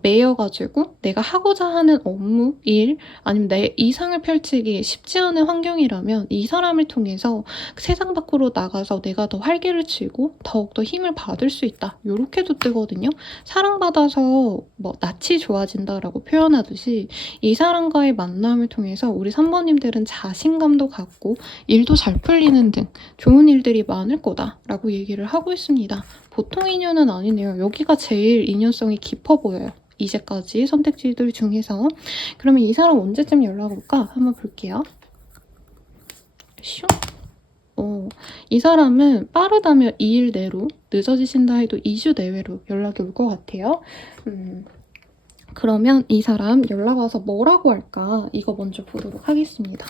매여가지고 내가 하고자 하는 업무, 일, 아니면 내 이상을 펼치기 쉽지 않은 환경이라면 이 사람을 통해서 세상 밖으로 나가서 내가 더 활기를 치고 더욱더 힘을 받을 수 있다. 이렇게도 뜨거든요. 사랑받아서 뭐 낯이 좋아진다라고 표현하듯이 이 사람과의 만남을 통해서 우리 3번님들은 자신감도 갖고 일도 잘 풀리는 등 좋은 일들이 많을 거다라고 얘기를 하고 있습니다. 보통 인연은 아니네요. 여기가 제일 인연성이 깊어 보여요. 이제까지 선택지들 중에서. 그러면 이 사람 언제쯤 연락 올까? 한번 볼게요. 슝. 이 사람은 빠르다면 2일 내로, 늦어지신다 해도 2주 내외로 연락이 올 것 같아요. 그러면 이 사람 연락 와서 뭐라고 할까? 이거 먼저 보도록 하겠습니다.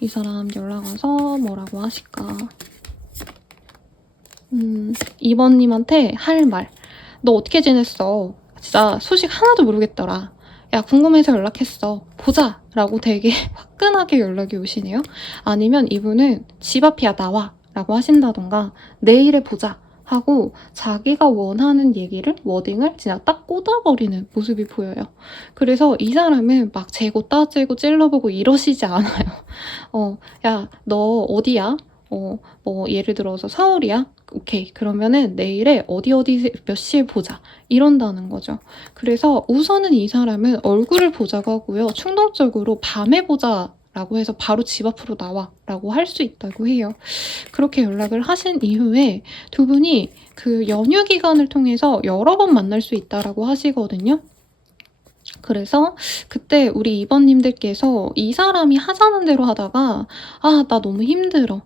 이 사람 연락 와서 뭐라고 하실까? 2번님한테 할 말. 너 어떻게 지냈어? 진짜 소식 하나도 모르겠더라. 야, 궁금해서 연락했어. 보자! 라고 되게 화끈하게 연락이 오시네요. 아니면 이분은 집 앞이야, 나와! 라고 하신다던가 내일에 보자! 하고 자기가 원하는 얘기를, 워딩을 진짜 딱 꽂아버리는 모습이 보여요. 그래서 이 사람은 막 재고 따지고 찔러보고 이러시지 않아요. 야, 너 어디야? 뭐 예를 들어서 서울이야? 오케이. 그러면은 내일에 어디 몇 시에 보자. 이런다는 거죠. 그래서 우선은 이 사람은 얼굴을 보자고 하고요. 충동적으로 밤에 보자 라고 해서 바로 집 앞으로 나와 라고 할 수 있다고 해요. 그렇게 연락을 하신 이후에 두 분이 그 연휴 기간을 통해서 여러 번 만날 수 있다라고 하시거든요. 그래서 그때 우리 2번님들께서 이 사람이 하자는 대로 하다가 아, 나 너무 힘들어.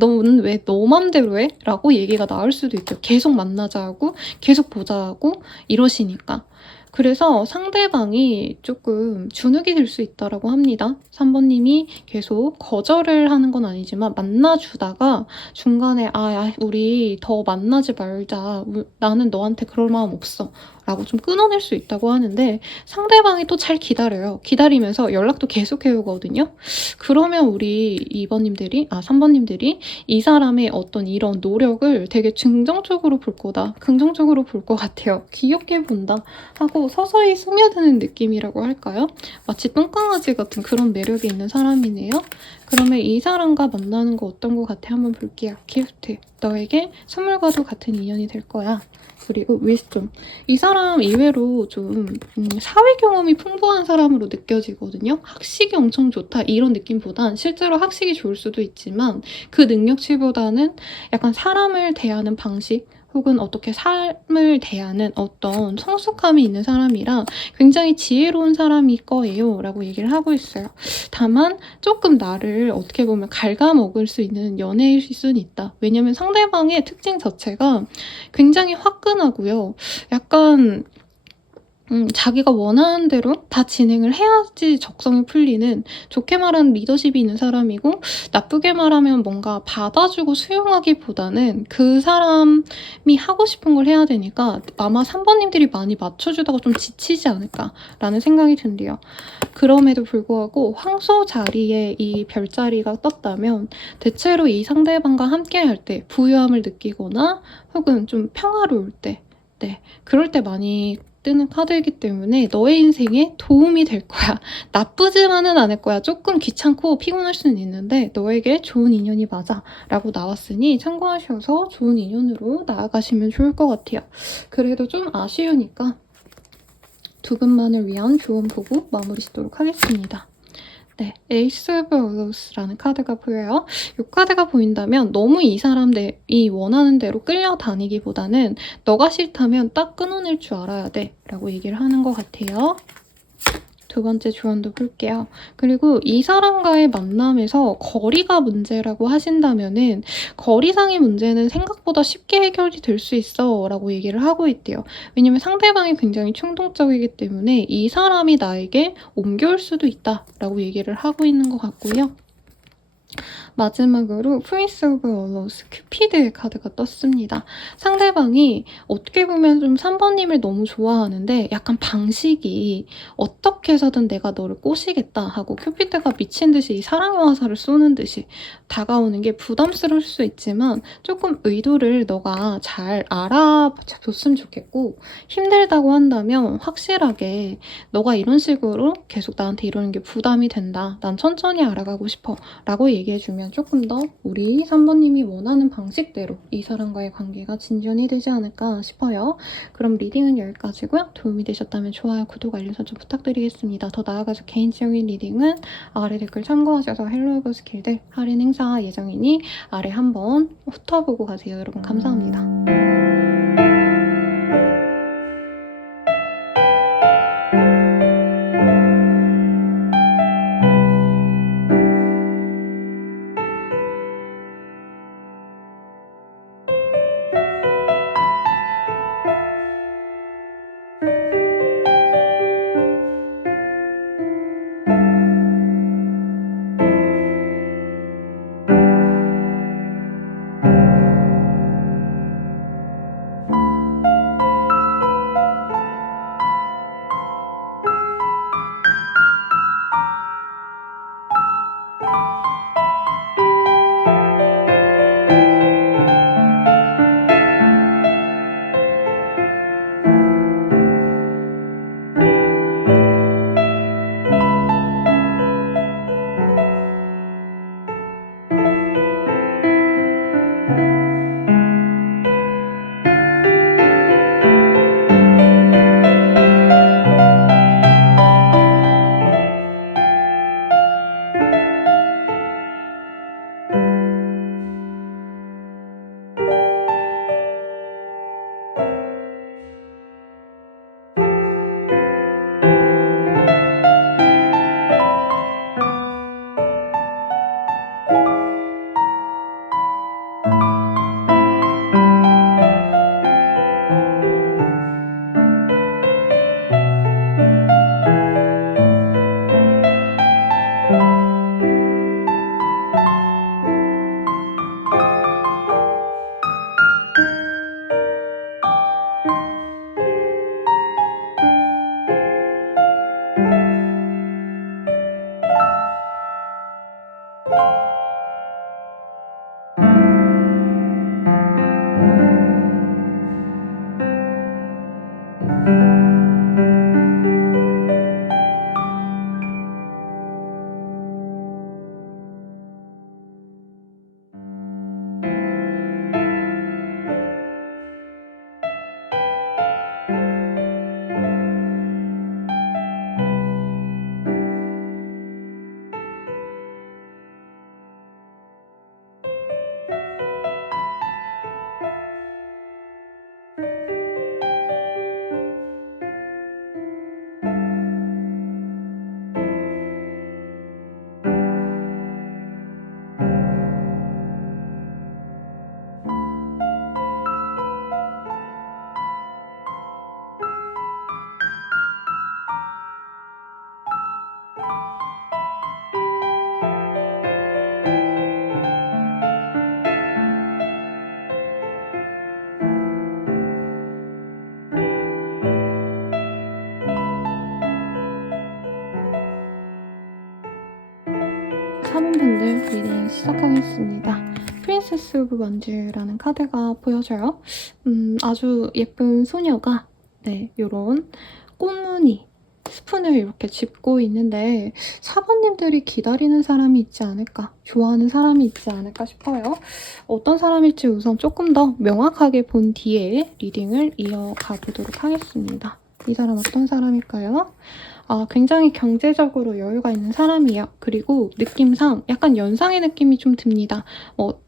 너는 왜 너 맘대로 해? 라고 얘기가 나올 수도 있죠. 계속 만나자 하고 계속 보자 하고 이러시니까. 그래서 상대방이 조금 주눅이 들 수 있다고 합니다. 3번님이 계속 거절을 하는 건 아니지만 만나주다가 중간에 아, 야, 우리 더 만나지 말자. 나는 너한테 그럴 마음 없어. 라고 좀 끊어낼 수 있다고 하는데 상대방이 또 잘 기다려요. 기다리면서 연락도 계속 해오거든요. 그러면 우리 3번님들이 이 사람의 어떤 이런 노력을 되게 긍정적으로 볼 거다. 긍정적으로 볼 것 같아요. 귀엽게 본다 하고 서서히 스며드는 느낌이라고 할까요? 마치 똥강아지 같은 그런 매력이 있는 사람이네요. 그러면 이 사람과 만나는 거 어떤 것 같아? 한번 볼게요. 기프트. 너에게 선물과도 같은 인연이 될 거야. 그리고 위스톰. 이 사람 의외로 좀 사회 경험이 풍부한 사람으로 느껴지거든요. 학식이 엄청 좋다 이런 느낌보단 실제로 학식이 좋을 수도 있지만 그 능력치보다는 약간 사람을 대하는 방식 혹은 어떻게 삶을 대하는 어떤 성숙함이 있는 사람이라 굉장히 지혜로운 사람일 거예요 라고 얘기를 하고 있어요. 다만 조금 나를 어떻게 보면 갉아먹을 수 있는 연애일 수는 있다. 왜냐면 상대방의 특징 자체가 굉장히 화끈하고요. 약간 자기가 원하는 대로 다 진행을 해야지 적성이 풀리는, 좋게 말하면 리더십이 있는 사람이고, 나쁘게 말하면 뭔가 받아주고 수용하기보다는 그 사람이 하고 싶은 걸 해야 되니까 아마 3번님들이 많이 맞춰주다가 좀 지치지 않을까라는 생각이 든대요. 그럼에도 불구하고 황소 자리에 이 별자리가 떴다면 대체로 이 상대방과 함께 할 때 부유함을 느끼거나 혹은 좀 평화로울 때, 네, 그럴 때 많이 뜨는 카드이기 때문에 너의 인생에 도움이 될 거야. 나쁘지만은 않을 거야. 조금 귀찮고 피곤할 수는 있는데 너에게 좋은 인연이 맞아 라고 나왔으니 참고하셔서 좋은 인연으로 나아가시면 좋을 것 같아요. 그래도 좀 아쉬우니까 두 분만을 위한 조언 보고 마무리 짓도록 하겠습니다. 네, 에이스 오브 어로스라는 카드가 보여요. 이 카드가 보인다면 너무 이 사람이 원하는 대로 끌려다니기보다는 너가 싫다면 딱 끊어낼 줄 알아야 돼 라고 얘기를 하는 것 같아요. 두 번째 조언도 볼게요. 그리고 이 사람과의 만남에서 거리가 문제라고 하신다면은 거리상의 문제는 생각보다 쉽게 해결이 될 수 있어 라고 얘기를 하고 있대요. 왜냐면 상대방이 굉장히 충동적이기 때문에 이 사람이 나에게 옮겨올 수도 있다 라고 얘기를 하고 있는 것 같고요. 마지막으로 프린스 오브 어로스 큐피드의 카드가 떴습니다. 상대방이 어떻게 보면 좀 3번님을 너무 좋아하는데 약간 방식이 어떻게 해서든 내가 너를 꼬시겠다 하고 큐피드가 미친 듯이 이 사랑의 화살을 쏘는 듯이 다가오는 게 부담스러울 수 있지만 조금 의도를 너가 잘 알아줬으면 좋겠고, 힘들다고 한다면 확실하게 너가 이런 식으로 계속 나한테 이러는 게 부담이 된다. 난 천천히 알아가고 싶어 라고 얘기해주면 조금 더 우리 3번님이 원하는 방식대로 이 사람과의 관계가 진전이 되지 않을까 싶어요. 그럼 리딩은 여기까지고요. 도움이 되셨다면 좋아요, 구독, 알림 설정 부탁드리겠습니다. 더 나아가서 개인적인 리딩은 아래 댓글 참고하셔서 헬로우버 스킬들 할인 행사 예정이니 아래 한번 훑어보고 가세요. 여러분 감사합니다. 4번분들 리딩 시작하겠습니다. 프린세스 오브 원즈라는 카드가 보여져요. 아주 예쁜 소녀가 요런 꽃무늬 스푼을 이렇게 짚고 있는데 4번님들이 기다리는 사람이 있지 않을까, 좋아하는 사람이 있지 않을까 싶어요. 어떤 사람일지 우선 조금 더 명확하게 본 뒤에 리딩을 이어가 보도록 하겠습니다. 이 사람 어떤 사람일까요? 굉장히 경제적으로 여유가 있는 사람이에요. 그리고 느낌상 약간 연상의 느낌이 좀 듭니다.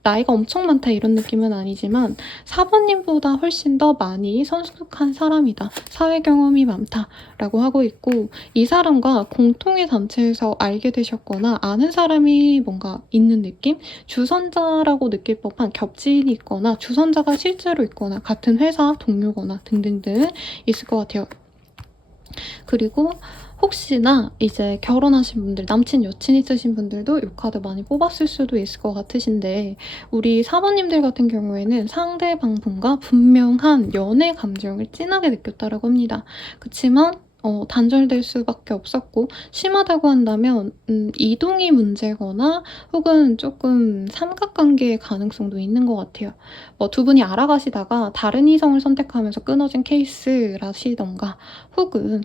나이가 엄청 많다 이런 느낌은 아니지만 4번님보다 훨씬 더 많이 성숙한 사람이다. 사회 경험이 많다라고 하고 있고, 이 사람과 공통의 단체에서 알게 되셨거나 아는 사람이 뭔가 있는 느낌? 주선자라고 느낄 법한 겹친이 있거나 주선자가 실제로 있거나 같은 회사 동료거나 등등등 있을 것 같아요. 그리고 혹시나 이제 결혼하신 분들, 남친, 여친 있으신 분들도 이 카드 많이 뽑았을 수도 있을 것 같으신데, 우리 4번님들 같은 경우에는 상대방 분과 분명한 연애 감정을 진하게 느꼈다라고 합니다. 그치만 단절될 수밖에 없었고, 심하다고 한다면 이동이 문제거나 혹은 조금 삼각관계의 가능성도 있는 것 같아요. 두 분이 알아가시다가 다른 이성을 선택하면서 끊어진 케이스라시던가, 혹은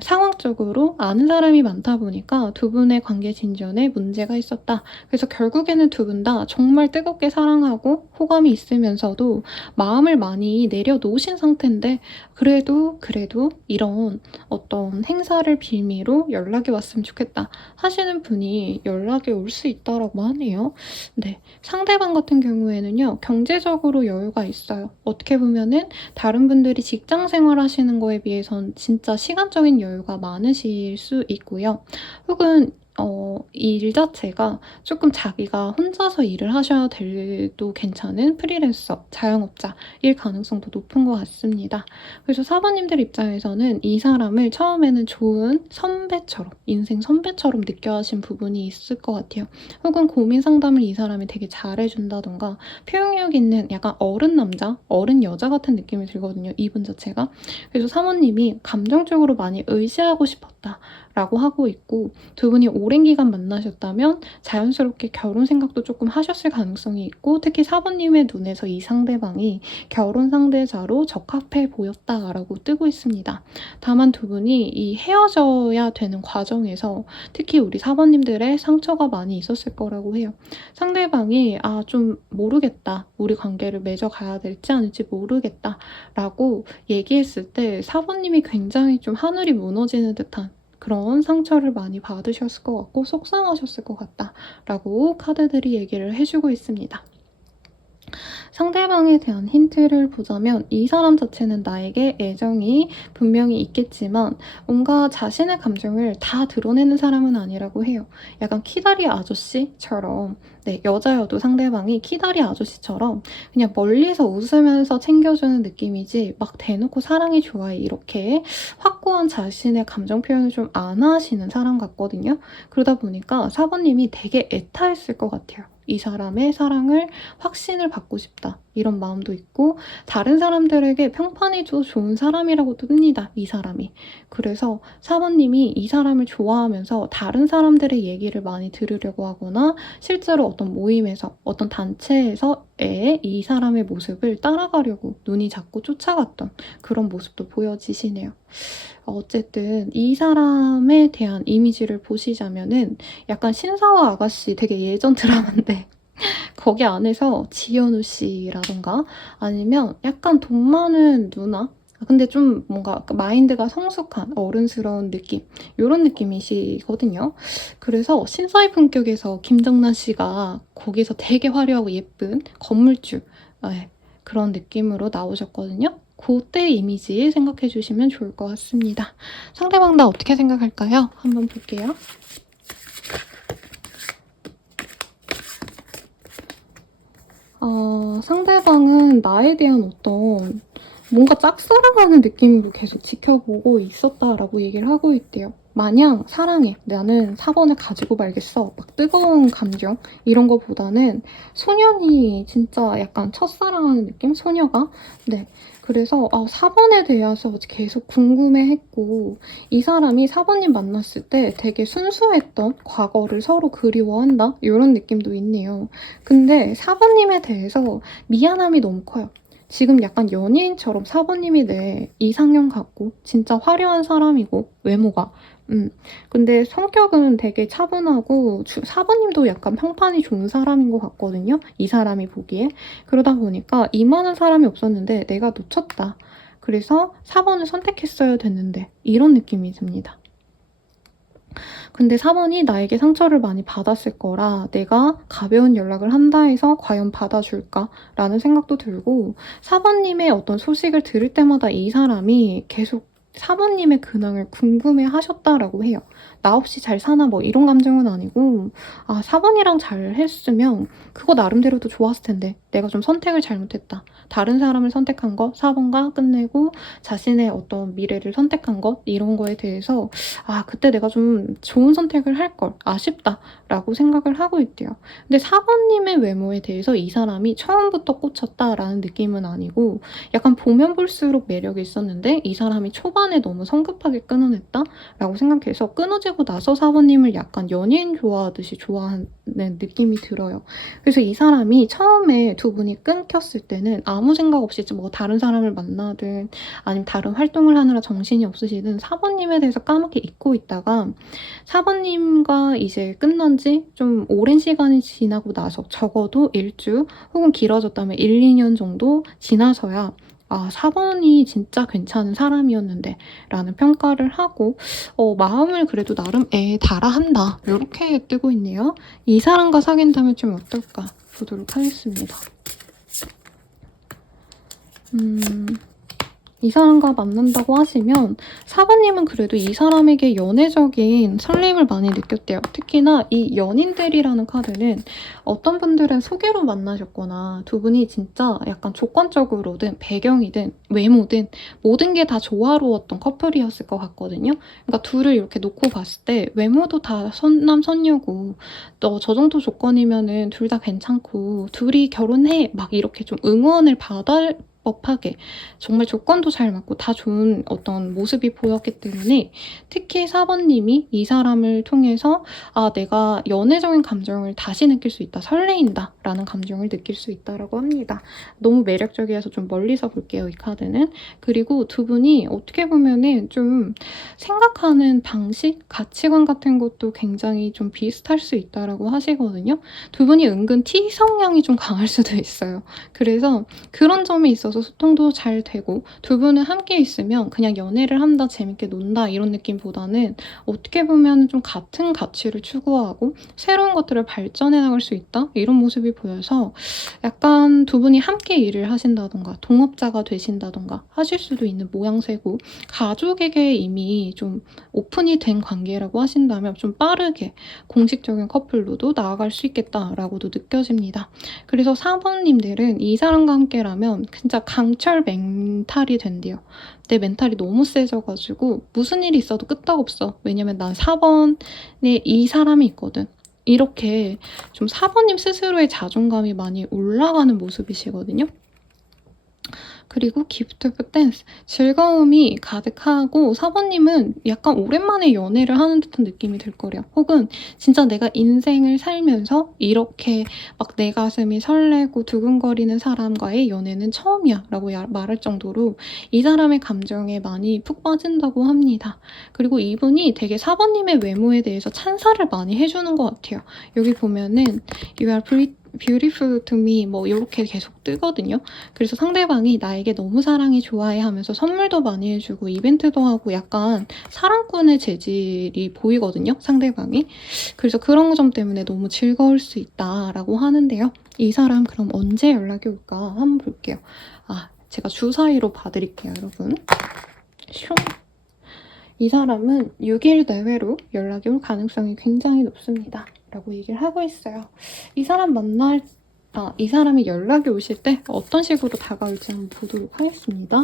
상황적으로 아는 사람이 많다 보니까 두 분의 관계 진전에 문제가 있었다. 그래서 결국에는 두 분 다 정말 뜨겁게 사랑하고 호감이 있으면서도 마음을 많이 내려놓으신 상태인데, 그래도 이런 어떤 행사를 빌미로 연락이 왔으면 좋겠다 하시는 분이 연락이 올 수 있다라고 하네요. 상대방 같은 경우에는요, 경제적으로 여유가 있어요. 어떻게 보면은 다른 분들이 직장 생활 하시는 거에 비해선 진짜 시간적인 여유가 많으실 수 있고요. 혹은 일 자체가 조금 자기가 혼자서 일을 하셔야 돼도 괜찮은 프리랜서, 자영업자일 가능성도 높은 것 같습니다. 그래서 4번님들 입장에서는 이 사람을 처음에는 좋은 선배처럼, 인생 선배처럼 느껴하신 부분이 있을 것 같아요. 혹은 고민 상담을 이 사람이 되게 잘해준다던가, 표현력 있는 약간 어른 남자, 어른 여자 같은 느낌이 들거든요, 이분 자체가. 그래서 3번님이 감정적으로 많이 의지하고 싶었다 라고 하고 있고, 두 분이 오랜 기간 만나셨다면 자연스럽게 결혼 생각도 조금 하셨을 가능성이 있고, 특히 4번님의 눈에서 이 상대방이 결혼 상대자로 적합해 보였다라고 뜨고 있습니다. 다만 두 분이 이 헤어져야 되는 과정에서 특히 우리 4번님들의 상처가 많이 있었을 거라고 해요. 상대방이 좀 모르겠다, 우리 관계를 맺어가야 될지 아닐지 모르겠다 라고 얘기했을 때 4번님이 굉장히 좀 하늘이 무너지는 듯한 그런 상처를 많이 받으셨을 것 같고 속상하셨을 것 같다라고 카드들이 얘기를 해주고 있습니다. 상대방에 대한 힌트를 보자면, 이 사람 자체는 나에게 애정이 분명히 있겠지만 뭔가 자신의 감정을 다 드러내는 사람은 아니라고 해요. 약간 키다리 아저씨처럼, 여자여도 상대방이 키다리 아저씨처럼 그냥 멀리서 웃으면서 챙겨주는 느낌이지 막 대놓고 사랑이 좋아해 이렇게 확고한 자신의 감정 표현을 좀 안 하시는 사람 같거든요. 그러다 보니까 4번님이 되게 애타했을 것 같아요. 이 사람의 사랑을, 확신을 받고 싶다 이런 마음도 있고, 다른 사람들에게 평판이 좀 좋은 사람이라고 뜹니다, 이 사람이. 그래서 4번님이 이 사람을 좋아하면서 다른 사람들의 얘기를 많이 들으려고 하거나 실제로 어떤 모임에서, 어떤 단체에서의 이 사람의 모습을 따라가려고 눈이 자꾸 쫓아갔던 그런 모습도 보여지시네요. 어쨌든 이 사람에 대한 이미지를 보시자면은 약간 신사와 아가씨, 되게 예전 드라마인데 거기 안에서 지현우 씨라던가 아니면 약간 돈 많은 누나? 근데 좀 뭔가 마인드가 성숙한 어른스러운 느낌, 이런 느낌이시거든요. 그래서 신사의 품격에서 김정란 씨가 거기서 되게 화려하고 예쁜 건물주, 그런 느낌으로 나오셨거든요. 그때 이미지 생각해 주시면 좋을 것 같습니다. 상대방 나 어떻게 생각할까요? 한번 볼게요. 상대방은 나에 대한 어떤 뭔가 짝사랑하는 느낌으로 계속 지켜보고 있었다라고 얘기를 하고 있대요. 마냥 사랑해, 나는 4번을 가지고 말겠어, 막 뜨거운 감정 이런 거보다는 소년이 진짜 약간 첫사랑하는 느낌? 소녀가? 그래서 4번에 대해서 계속 궁금해했고 이 사람이 4번님 만났을 때 되게 순수했던 과거를 서로 그리워한다? 이런 느낌도 있네요. 근데 4번님에 대해서 미안함이 너무 커요. 지금 약간 연예인처럼 4번님이 내 이상형 같고 진짜 화려한 사람이고 외모가 근데 성격은 되게 차분하고 4번님도 약간 평판이 좋은 사람인 것 같거든요. 이 사람이 보기에. 그러다 보니까 이만한 사람이 없었는데 내가 놓쳤다. 그래서 4번을 선택했어야 됐는데 이런 느낌이 듭니다. 근데 4번이 나에게 상처를 많이 받았을 거라 내가 가벼운 연락을 한다 해서 과연 받아줄까? 라는 생각도 들고 4번님의 어떤 소식을 들을 때마다 이 사람이 계속 4번님의 근황을 궁금해 하셨다라고 해요. 나 없이 잘 사나 뭐 이런 감정은 아니고 4번이랑 잘 했으면 그거 나름대로도 좋았을 텐데 내가 좀 선택을 잘못했다. 다른 사람을 선택한 것 4번과 끝내고 자신의 어떤 미래를 선택한 것 이런 거에 대해서 그때 내가 좀 좋은 선택을 할 걸 아쉽다라고 생각을 하고 있대요. 근데 4번님의 외모에 대해서 이 사람이 처음부터 꽂혔다라는 느낌은 아니고 약간 보면 볼수록 매력이 있었는데 이 사람이 초반에 너무 성급하게 끊어냈다라고 생각해서 끊어지고 나서 4번님을 약간 연예인 좋아하듯이 좋아하는 느낌이 들어요. 그래서 이 사람이 처음에 두 분이 끊겼을 때는 아무 생각 없이 뭐 다른 사람을 만나든 아니면 다른 활동을 하느라 정신이 없으시든 4번님에 대해서 까맣게 잊고 있다가 4번님과 이제 끝난 지 좀 오랜 시간이 지나고 나서 적어도 1주 혹은 길어졌다면 1, 2년 정도 지나서야 4번이 진짜 괜찮은 사람이었는데 라는 평가를 하고 마음을 그래도 나름 달아한다 이렇게 뜨고 있네요. 이 사람과 사귄다면 좀 어떨까 보도록 하겠습니다. 이 사람과 만난다고 하시면 4번님은 그래도 이 사람에게 연애적인 설렘을 많이 느꼈대요. 특히나 이 연인들이라는 카드는 어떤 분들은 소개로 만나셨거나 두 분이 진짜 약간 조건적으로든 배경이든 외모든 모든 게 다 조화로웠던 커플이었을 것 같거든요. 그러니까 둘을 이렇게 놓고 봤을 때 외모도 다 선남선녀고 너 저 정도 조건이면은 둘 다 괜찮고 둘이 결혼해 막 이렇게 좀 응원을 받을 법하게 정말 조건도 잘 맞고 다 좋은 어떤 모습이 보였기 때문에 특히 4번님이 이 사람을 통해서 내가 연애적인 감정을 다시 느낄 수 있다. 설레인다. 라는 감정을 느낄 수 있다라고 합니다. 너무 매력적이어서 좀 멀리서 볼게요. 이 카드는. 그리고 두 분이 어떻게 보면은 좀 생각하는 방식, 가치관 같은 것도 굉장히 좀 비슷할 수 있다라고 하시거든요. 두 분이 은근 T 성향이 좀 강할 수도 있어요. 그래서 그런 점에 있어서 소통도 잘 되고 두 분은 함께 있으면 그냥 연애를 한다, 재밌게 논다 이런 느낌보다는 어떻게 보면 좀 같은 가치를 추구하고 새로운 것들을 발전해 나갈 수 있다 이런 모습이 보여서 약간 두 분이 함께 일을 하신다던가 동업자가 되신다던가 하실 수도 있는 모양새고 가족에게 이미 좀 오픈이 된 관계라고 하신다면 좀 빠르게 공식적인 커플로도 나아갈 수 있겠다라고도 느껴집니다. 그래서 4번님들은 이 사람과 함께라면 진짜 강철 멘탈이 된대요. 내 멘탈이 너무 세져가지고 무슨 일이 있어도 끄떡없어. 왜냐면 난 4번에 이 사람이 있거든. 이렇게 좀 4번님 스스로의 자존감이 많이 올라가는 모습이시거든요. 그리고 기프트 오브 댄스 즐거움이 가득하고 4번님은 약간 오랜만에 연애를 하는 듯한 느낌이 들 거래요. 혹은 진짜 내가 인생을 살면서 이렇게 막 내 가슴이 설레고 두근거리는 사람과의 연애는 처음이야 라고 말할 정도로 이 사람의 감정에 많이 푹 빠진다고 합니다. 그리고 이분이 되게 4번님의 외모에 대해서 찬사를 많이 해주는 것 같아요. 여기 보면은 You are beautiful to me 뭐 이렇게 계속 뜨거든요. 그래서 상대방이 나에게 너무 사랑해 좋아해 하면서 선물도 많이 해주고 이벤트도 하고 약간 사랑꾼의 재질이 보이거든요. 상대방이. 그래서 그런 점 때문에 너무 즐거울 수 있다라고 하는데요. 이 사람 그럼 언제 연락이 올까 한번 볼게요. 제가 주사위로 봐드릴게요, 여러분. 이 사람은 6일 내외로 연락이 올 가능성이 굉장히 높습니다. 라고 얘기를 하고 있어요. 이 사람이 연락이 오실 때 어떤 식으로 다가올지 한번 보도록 하겠습니다.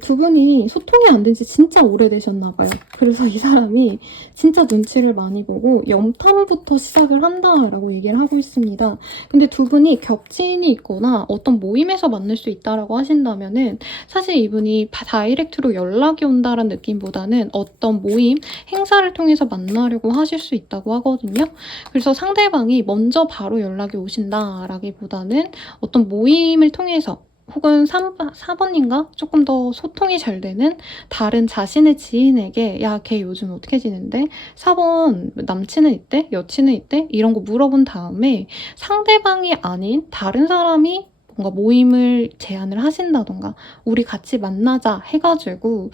두 분이 소통이 안 된 지 진짜 오래되셨나 봐요. 그래서 이 사람이 진짜 눈치를 많이 보고 염탐부터 시작을 한다라고 얘기를 하고 있습니다. 근데 두 분이 겹친이 있거나 어떤 모임에서 만날 수 있다라고 하신다면은 사실 이분이 다이렉트로 연락이 온다는 느낌보다는 어떤 모임, 행사를 통해서 만나려고 하실 수 있다고 하거든요. 그래서 상대방이 먼저 바로 연락이 오신다라기보다는 어떤 모임을 통해서 혹은 4번님과 조금 더 소통이 잘 되는 다른 자신의 지인에게 야, 걔 요즘 어떻게 지낸대? 4번 남친은 있대? 여친은 있대? 이런 거 물어본 다음에 상대방이 아닌 다른 사람이 뭔가 모임을 제안을 하신다던가 우리 같이 만나자 해가지고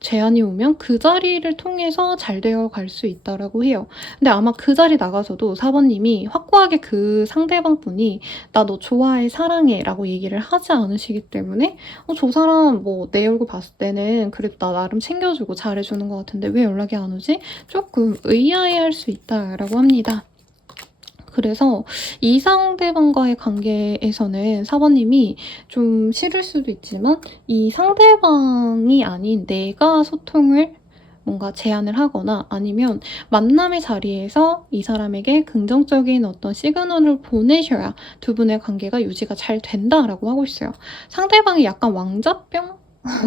제안이 오면 그 자리를 통해서 잘 되어 갈 수 있다라고 해요. 근데 아마 그 자리 나가서도 4번님이 확고하게 그 상대방 분이 나 너 좋아해, 사랑해 라고 얘기를 하지 않으시기 때문에 저 사람 뭐 내 얼굴 봤을 때는 그래도 나 나름 챙겨주고 잘해주는 것 같은데 왜 연락이 안 오지? 조금 의아해할 수 있다라고 합니다. 그래서 이 상대방과의 관계에서는 4번님이 좀 싫을 수도 있지만 이 상대방이 아닌 내가 소통을 뭔가 제안을 하거나 아니면 만남의 자리에서 이 사람에게 긍정적인 어떤 시그널을 보내셔야 두 분의 관계가 유지가 잘 된다라고 하고 있어요. 상대방이 약간 왕자병?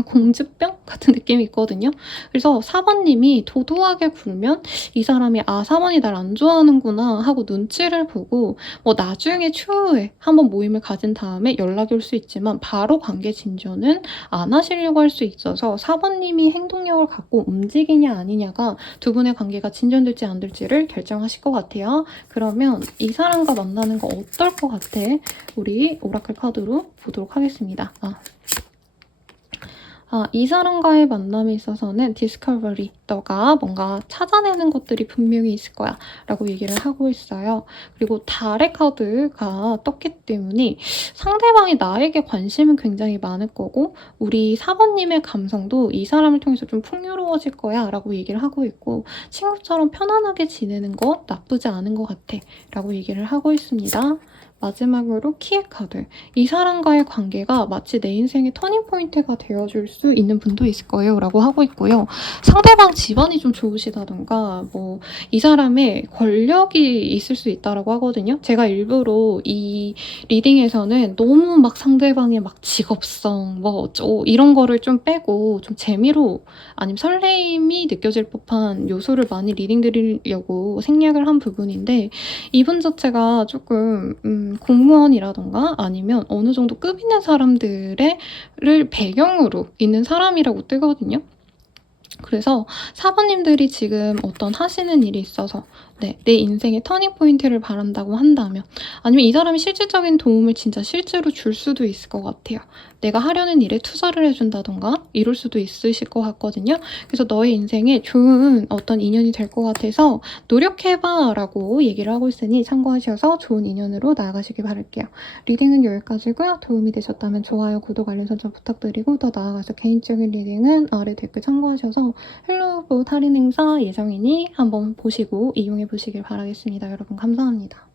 공주병? 같은 느낌이 있거든요. 그래서 4번님이 도도하게 굴면 이 사람이 4번이 날 안 좋아하는구나 하고 눈치를 보고 뭐 나중에 추후에 한번 모임을 가진 다음에 연락이 올 수 있지만 바로 관계 진전은 안 하시려고 할 수 있어서 4번님이 행동력을 갖고 움직이냐 아니냐가 두 분의 관계가 진전될지 안 될지를 결정하실 것 같아요. 그러면 이 사람과 만나는 거 어떨 것 같아? 우리 오라클 카드로 보도록 하겠습니다. 이 사람과의 만남에 있어서는 디스커버리, 너가 뭔가 찾아내는 것들이 분명히 있을 거야 라고 얘기를 하고 있어요. 그리고 달의 카드가 떴기 때문에 상대방이 나에게 관심은 굉장히 많을 거고 우리 4번님의 감성도 이 사람을 통해서 좀 풍요로워질 거야 라고 얘기를 하고 있고 친구처럼 편안하게 지내는 거 나쁘지 않은 것 같아 라고 얘기를 하고 있습니다. 마지막으로 키의 카드. 이 사람과의 관계가 마치 내 인생의 터닝포인트가 되어줄 수 있는 분도 있을 거예요 라고 하고 있고요. 상대방 집안이 좀 좋으시다던가 뭐 이 사람의 권력이 있을 수 있다라고 하거든요. 제가 일부러 이 리딩에서는 너무 막 상대방의 막 직업성 뭐 어쩌고 이런 거를 좀 빼고 좀 재미로 아니면 설레임이 느껴질 법한 요소를 많이 리딩 드리려고 생략을 한 부분인데 이분 자체가 조금 공무원이라던가 아니면 어느 정도 급 있는 사람들을 배경으로 있는 사람이라고 뜨거든요. 그래서 4번님들이 지금 어떤 하시는 일이 있어서 내 인생의 터닝포인트를 바란다고 한다면 아니면 이 사람이 실질적인 도움을 진짜 실제로 줄 수도 있을 것 같아요. 내가 하려는 일에 투자를 해준다던가 이럴 수도 있으실 것 같거든요. 그래서 너의 인생에 좋은 어떤 인연이 될 것 같아서 노력해봐 라고 얘기를 하고 있으니 참고하셔서 좋은 인연으로 나아가시길 바랄게요. 리딩은 여기까지고요. 도움이 되셨다면 좋아요, 구독, 알림 설정 부탁드리고 더 나아가서 개인적인 리딩은 아래 댓글 참고하셔서 헬로우봇 할인 행사 예정이니 한번 보시고 이용해 보시길 바라겠습니다. 여러분 감사합니다.